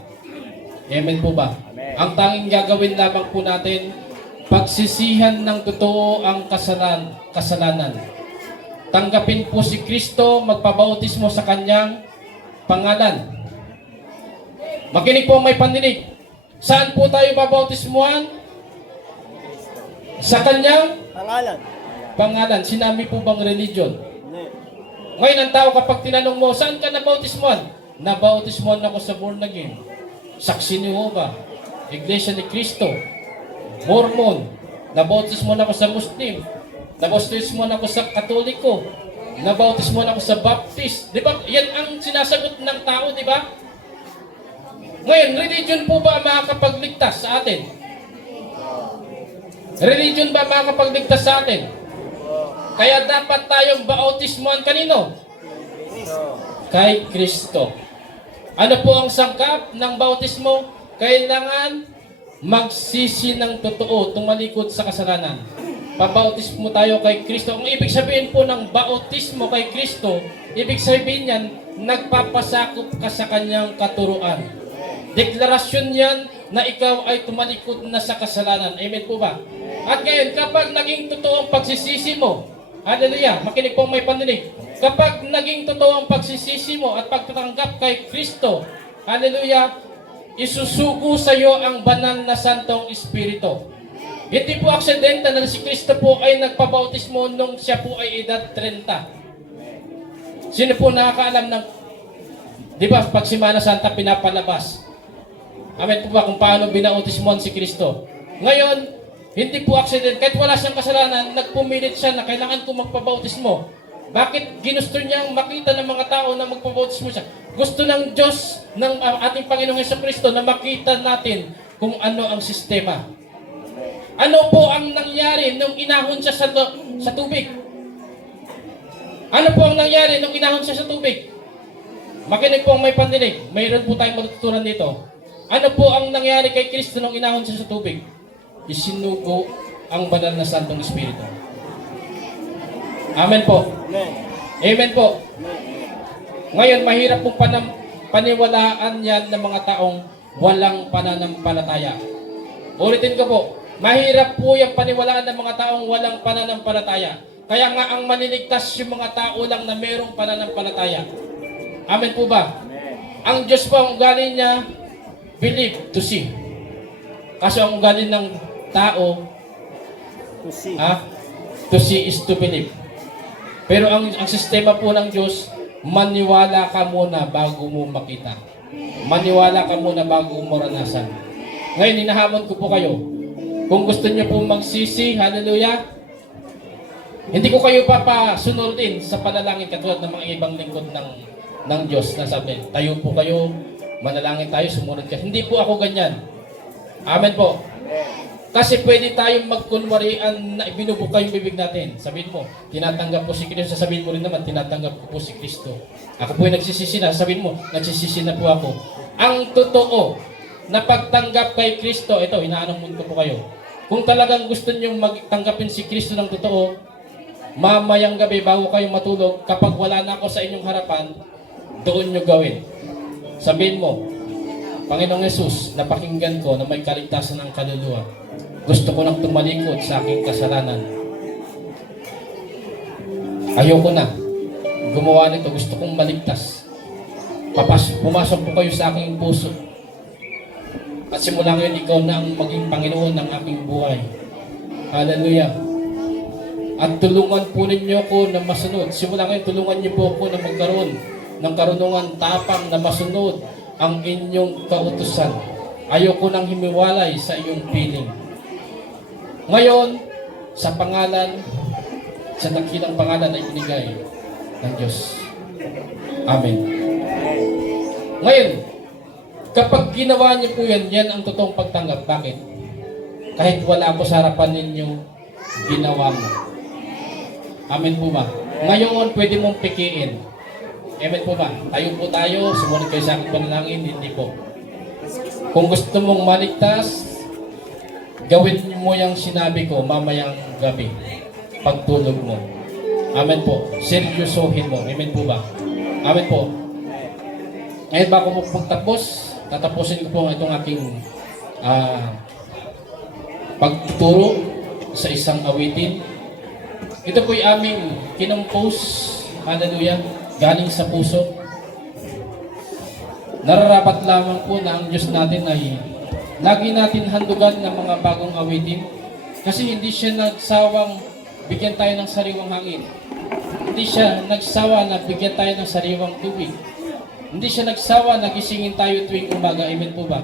Amen po ba? Amen. Ang tanging gagawin lamang po natin, pagsisihan ng totoo ang kasalanan. Tanggapin po si Kristo, magpabautismo sa kanyang pangalan. Makinig po may pandinig. Saan po tayo babautismuhan? Sa kanyang pangalan. Sinabi po bang religion? Ngayon ang tao kapag tinanong mo, saan ka nabautismuhan? Nabautismuhan ako sa born again. Saksi ni Jehovah, Iglesia ni Cristo, Mormon. Nabautismuhan ako sa Muslim. Nabautismuhan ako sa Katoliko. Nabautismuhan ako sa Baptist. Di ba? Yan ang sinasagot ng tao, di ba? Ngayon, religion po ba makakapagligtas sa atin? Religion ba makakapagligtas sa atin? Kaya dapat tayong bautismuhan kanino? Kay Kristo. Ano po ang sangkap ng bautismo? Kailangan magsisi ng totoo, tumalikod sa kasalanan. Pabautismo tayo kay Kristo. Ang ibig sabihin po ng bautismo kay Kristo, ibig sabihin yan, nagpapasakop ka sa kanyang katuruan. Deklarasyon yan na ikaw ay tumalikod na sa kasalanan. Amen po ba? At ngayon, kapag naging totoo ang pagsisisi mo, hallelujah, makinig po may pandinig. Kapag naging totoo ang pagsisisi mo at pagtatanggap kay Kristo, hallelujah, isusugo sa iyo ang banal na Santong Espiritu. Hindi po aksidente na si Kristo po ay nagpabautismo nung siya po ay edad 30. Sino po nakakaalam ng, di ba, pag Semana Santa pinapalabas? Amen po ba kung paano binautismohan si Kristo? Ngayon, hindi po aksidente, kahit wala siyang kasalanan, nagpumilit siya na kailangan ko magpabautismo. Bakit ginusto niyang makita ng mga tao na magpabautismo siya? Gusto ng Diyos, ng ating Panginoong Jesucristo na makita natin kung ano ang sistema. Ano po ang nangyari nung inahon siya sa tubig? Ano po ang nangyari nung inahon siya sa tubig? Makinig po ang may pandinig. Mayroon po tayong matutunan dito. Ano po ang nangyari kay Kristo nung inahon siya sa tubig? Isinugo ang banal na Santong Espiritu. Amen po. Amen po. Ngayon, mahirap pong paniwalaan yan ng mga taong walang pananampalataya. Ulitin ko po, mahirap po yung paniwalaan ng mga taong walang pananampalataya. Kaya nga ang maniligtas yung mga tao lang na mayroong pananampalataya. Amen po ba? Ang Diyos po ang ugali niya, believe to see. Kaso ang ugali ng tao, to see is to believe. Pero ang sistema po ng Diyos, maniwala ka muna bago mo makita. Maniwala ka muna bago mo maranasan. Ngayon, hinahamon ko po kayo. Kung gusto niyo po magsisi, hallelujah, hindi ko kayo papasunodin sa panalangin katulad ng mga ibang lingkod ng Diyos na sabi, tayo po kayo, manalangin tayo, sumunod ka. Hindi po ako ganyan. Amen po. Kasi pwede tayong magkunwarian na ibinubuka yung bibig natin. Sabihin mo, tinatanggap po si Kristo. Sabihin mo rin naman, tinatanggap ko po si Kristo. Ako po yung nagsisisi na. Sabihin mo, nagsisisi na po ako. Ang totoo na pagtanggap kay Kristo, ito, inaanong ko po kayo. Kung talagang gusto nyo magtanggapin si Kristo ng totoo, mamayang gabi bago kayo matulog, kapag wala na ako sa inyong harapan, doon nyo gawin. Sabihin mo, Panginoong Yesus, napakinggan ko na may kaligtasan ng kaluluwa. Gusto ko nang tumalikod sa aking kasalanan. Ayoko na. Gumawa nito. Gusto kong maligtas. Pumasok po kayo sa aking puso. At simula ngayon, ikaw na ang maging Panginoon ng aking buhay. Hallelujah. At tulungan po ninyo ko na masunod. Simula ngayon, tulungan niyo po ako na magkaroon ng karunungan tapang na masunod ang inyong kautusan. Ayoko nang himiwalay sa iyong piling. Ngayon, sa pangalan, sa dakilang pangalan na ibinigay ng Diyos. Amen. Ngayon, kapag ginawa niyo po yan, yan ang totoong pagtanggap. Bakit? Kahit wala ako sa harapan ninyo, ginawa mo. Amen po ba? Ngayon, pwede mong pikiin. Amen po ba? Tayo po tayo, sumunod kayo sa aking panalangin, hindi po. Kung gusto mong maligtas, gawin mo yung sinabi ko mamayang gabi, pagtulog mo. Amen po. Seryosohin mo. Amen po ba? Amen po. Ngayon bago po pagtapos, tatapusin ko po itong aking pagtuturo sa isang awitin. Ito po'y aming kinompose, hallelujah, galing sa puso. Nararapat lamang po na ang Diyos natin ay lagi natin handugan ng mga bagong awitin kasi hindi siya nagsawang bigyan tayo ng sariwang hangin. Hindi siya nagsawa na bigyan tayo ng sariwang tubig. Hindi siya nagsawa na gisingin tayo tuwing umaga. Amen po ba?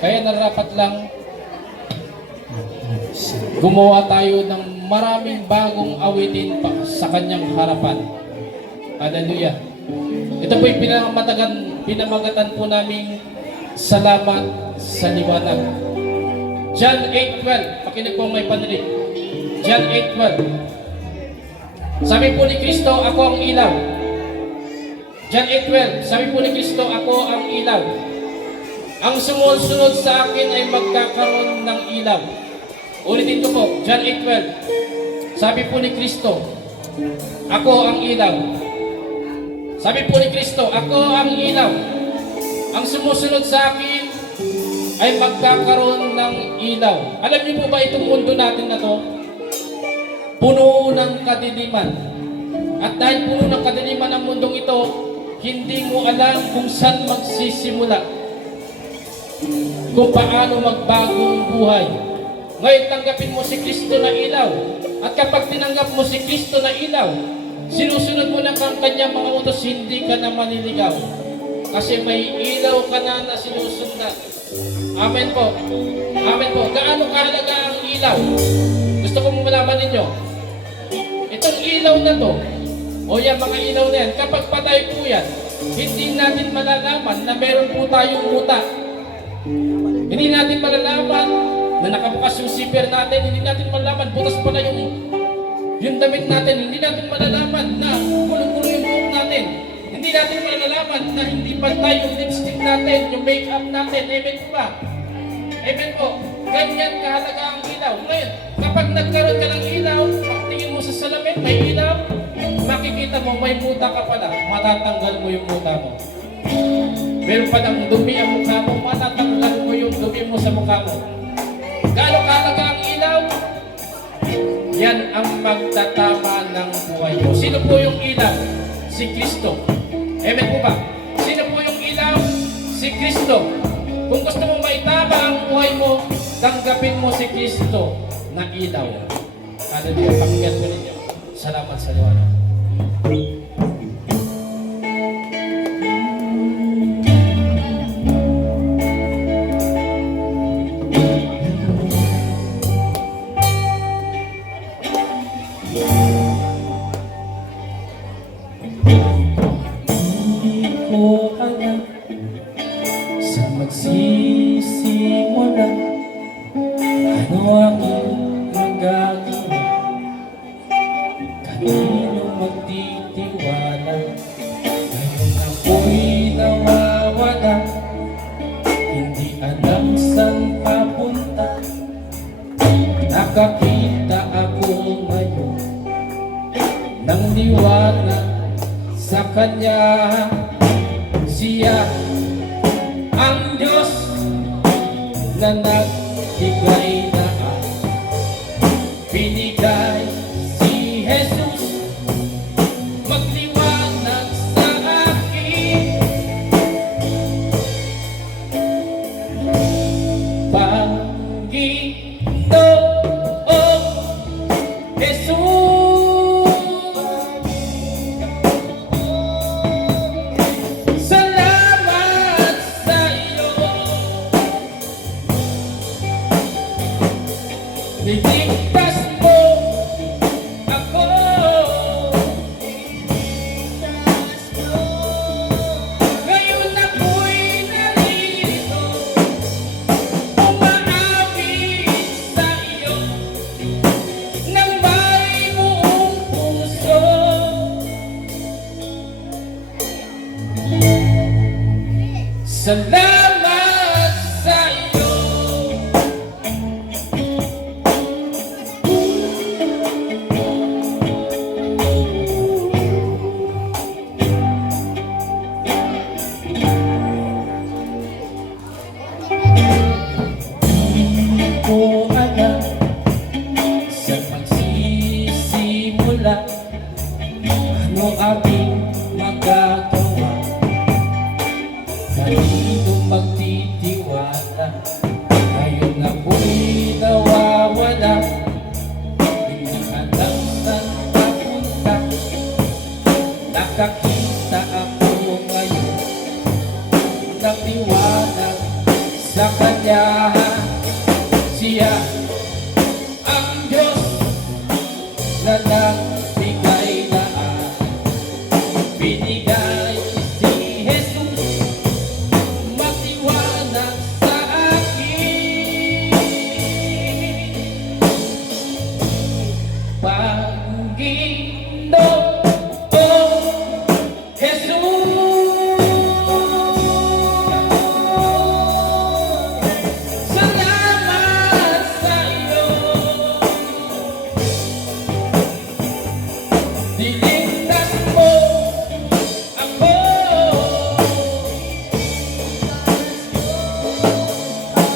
Kaya nararapat lang gumawa tayo ng maraming bagong awitin pa sa kanyang harapan. Hallelujah. Ito po'y pinamagatan po namin salamat sa liwanag. John 8:12. Pakinig po may panilig. John 8:12. Sabi po ni Kristo, ako ang ilaw. John 8:12. Sabi po ni Kristo, ako ang ilaw. Ang sumusunod sa akin ay magkakaroon ng ilaw. Ulitin ko po, John 8:12. Sabi po ni Kristo, ako ang ilaw. Sabi po ni Kristo, ako ang ilaw. Ang sumusunod sa akin ay magkakaroon ng ilaw. Alam niyo po ba itong mundo natin na to? Puno ng kadiliman. At dahil puno ng kadiliman ang mundong ito, hindi mo alam kung saan magsisimula. Kung paano magbagong buhay. Ngayon tanggapin mo si Kristo na ilaw. At kapag tinanggap mo si Kristo na ilaw, sinusunod mo na ang kanyang mga utos, hindi ka na maniligaw. Kasi may ilaw ka na sinusundan. Amen po. Amen po. Gaano kahalaga ang ilaw? Gusto ko malaman ninyo. Itong ilaw na to, o yan mga ilaw na yan, kapag patay po yan, hindi natin malalaman na meron po tayong muta. Hindi natin malalaman na nakabukas yung zipper natin, hindi natin malalaman, butas pa na yung damit natin, hindi natin malalaman na kulong-kulo yung buhok natin. Hindi natin malalaman na hindi pantay yung lipstick natin, yung makeup natin. Amen po ba? Amen po. Ganyan kahalaga ang ilaw. Ngayon, kapag nagkaroon ka ng ilaw, tingin mo sa salamin, may ilaw, makikita mo may muta ka pala. Matatanggal mo yung muta mo. Meron pa ng dumi ang mukha mo, matatanggal mo yung dumi mo sa mukha mo. Gaano kahalaga ang ilaw? Yan ang magtatama ng buhay mo. Sino po yung ilaw? Si Kristo. Amen po ba? Sino po yung ilaw? Si Kristo. Kung gusto mo maitama ang buhay mo, tanggapin mo si Kristo na ilaw. Hallelujah. Pakinggan ko ninyo. Salamat sa liwanag. Magsisimula, ano ang iyong gagawin? Kanino magtitiwala? Ngayon ako'y nawawala, hindi alam saan papunta. Nakakita ako ngayon ng liwanag sa Kanya. Siya ang Diyos na nagbigay na binigay si Jesus magliwanag sa akin. Panginoong Jesus, salamat sa iyo. Niligtas mo ako. Ngayon ako'y narito, umaawit sa iyo nang may buong puso. Salamat sa iyo. Ko alam sa pagsisimula ano ating magagawa, kanino magtitiwala. Ngayon ako'y nawawala, hindi alam saan papunta. Nakakita ako ngayon ng liwanag sa Kanya. Siya ang Diyos na nagbigay na binigay si Jesus magliwanag sa akin. Panginoong Jesus, salamat sa iyo. Niligtas mo ako.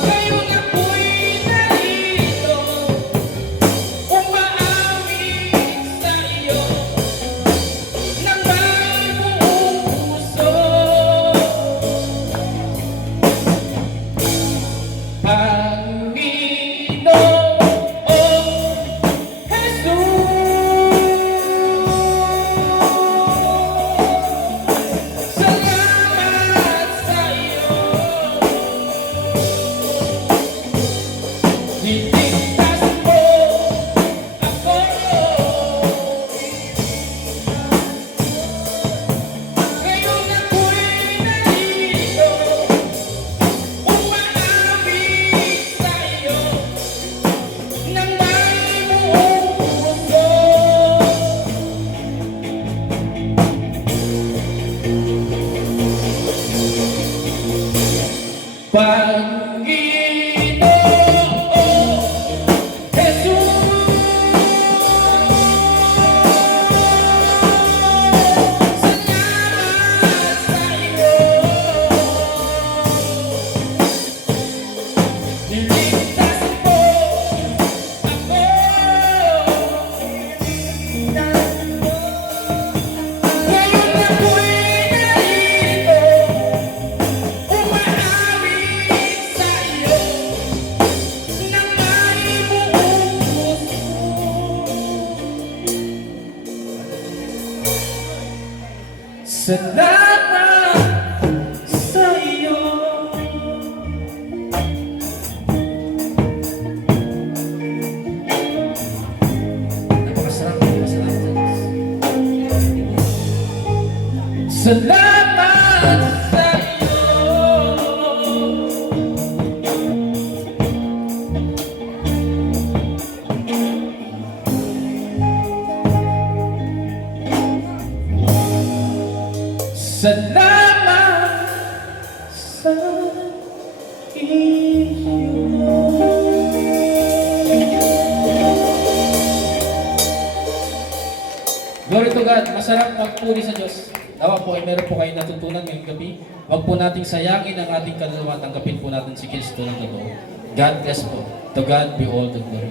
Ngayon ako'y narito, umaawit sa iyo nang may buong puso. Panginoong Jesus, salamat sa iyo. Niligtas mo ako. Ngayon ako'y narito, umaawit sa iyo nang may buong puso. Panginoong Jesus, salamat sa iyo. Niligtas mo ako. Ngayon ako'y narito, umaawit sa iyo nang may buong puso. Salamat sa iyo. Napakasarap ng masalamat. Salamat sa iyo. Salamat sa iyo. Glory to God. Masarap magpuri sa Diyos. Nawa po ay meron po kayo natutunan ngayong gabi. Huwag po nating sayangin ang ating kaluluwa. Tanggapin po natin si Kristo ng totoo. God bless po. To God be all the glory.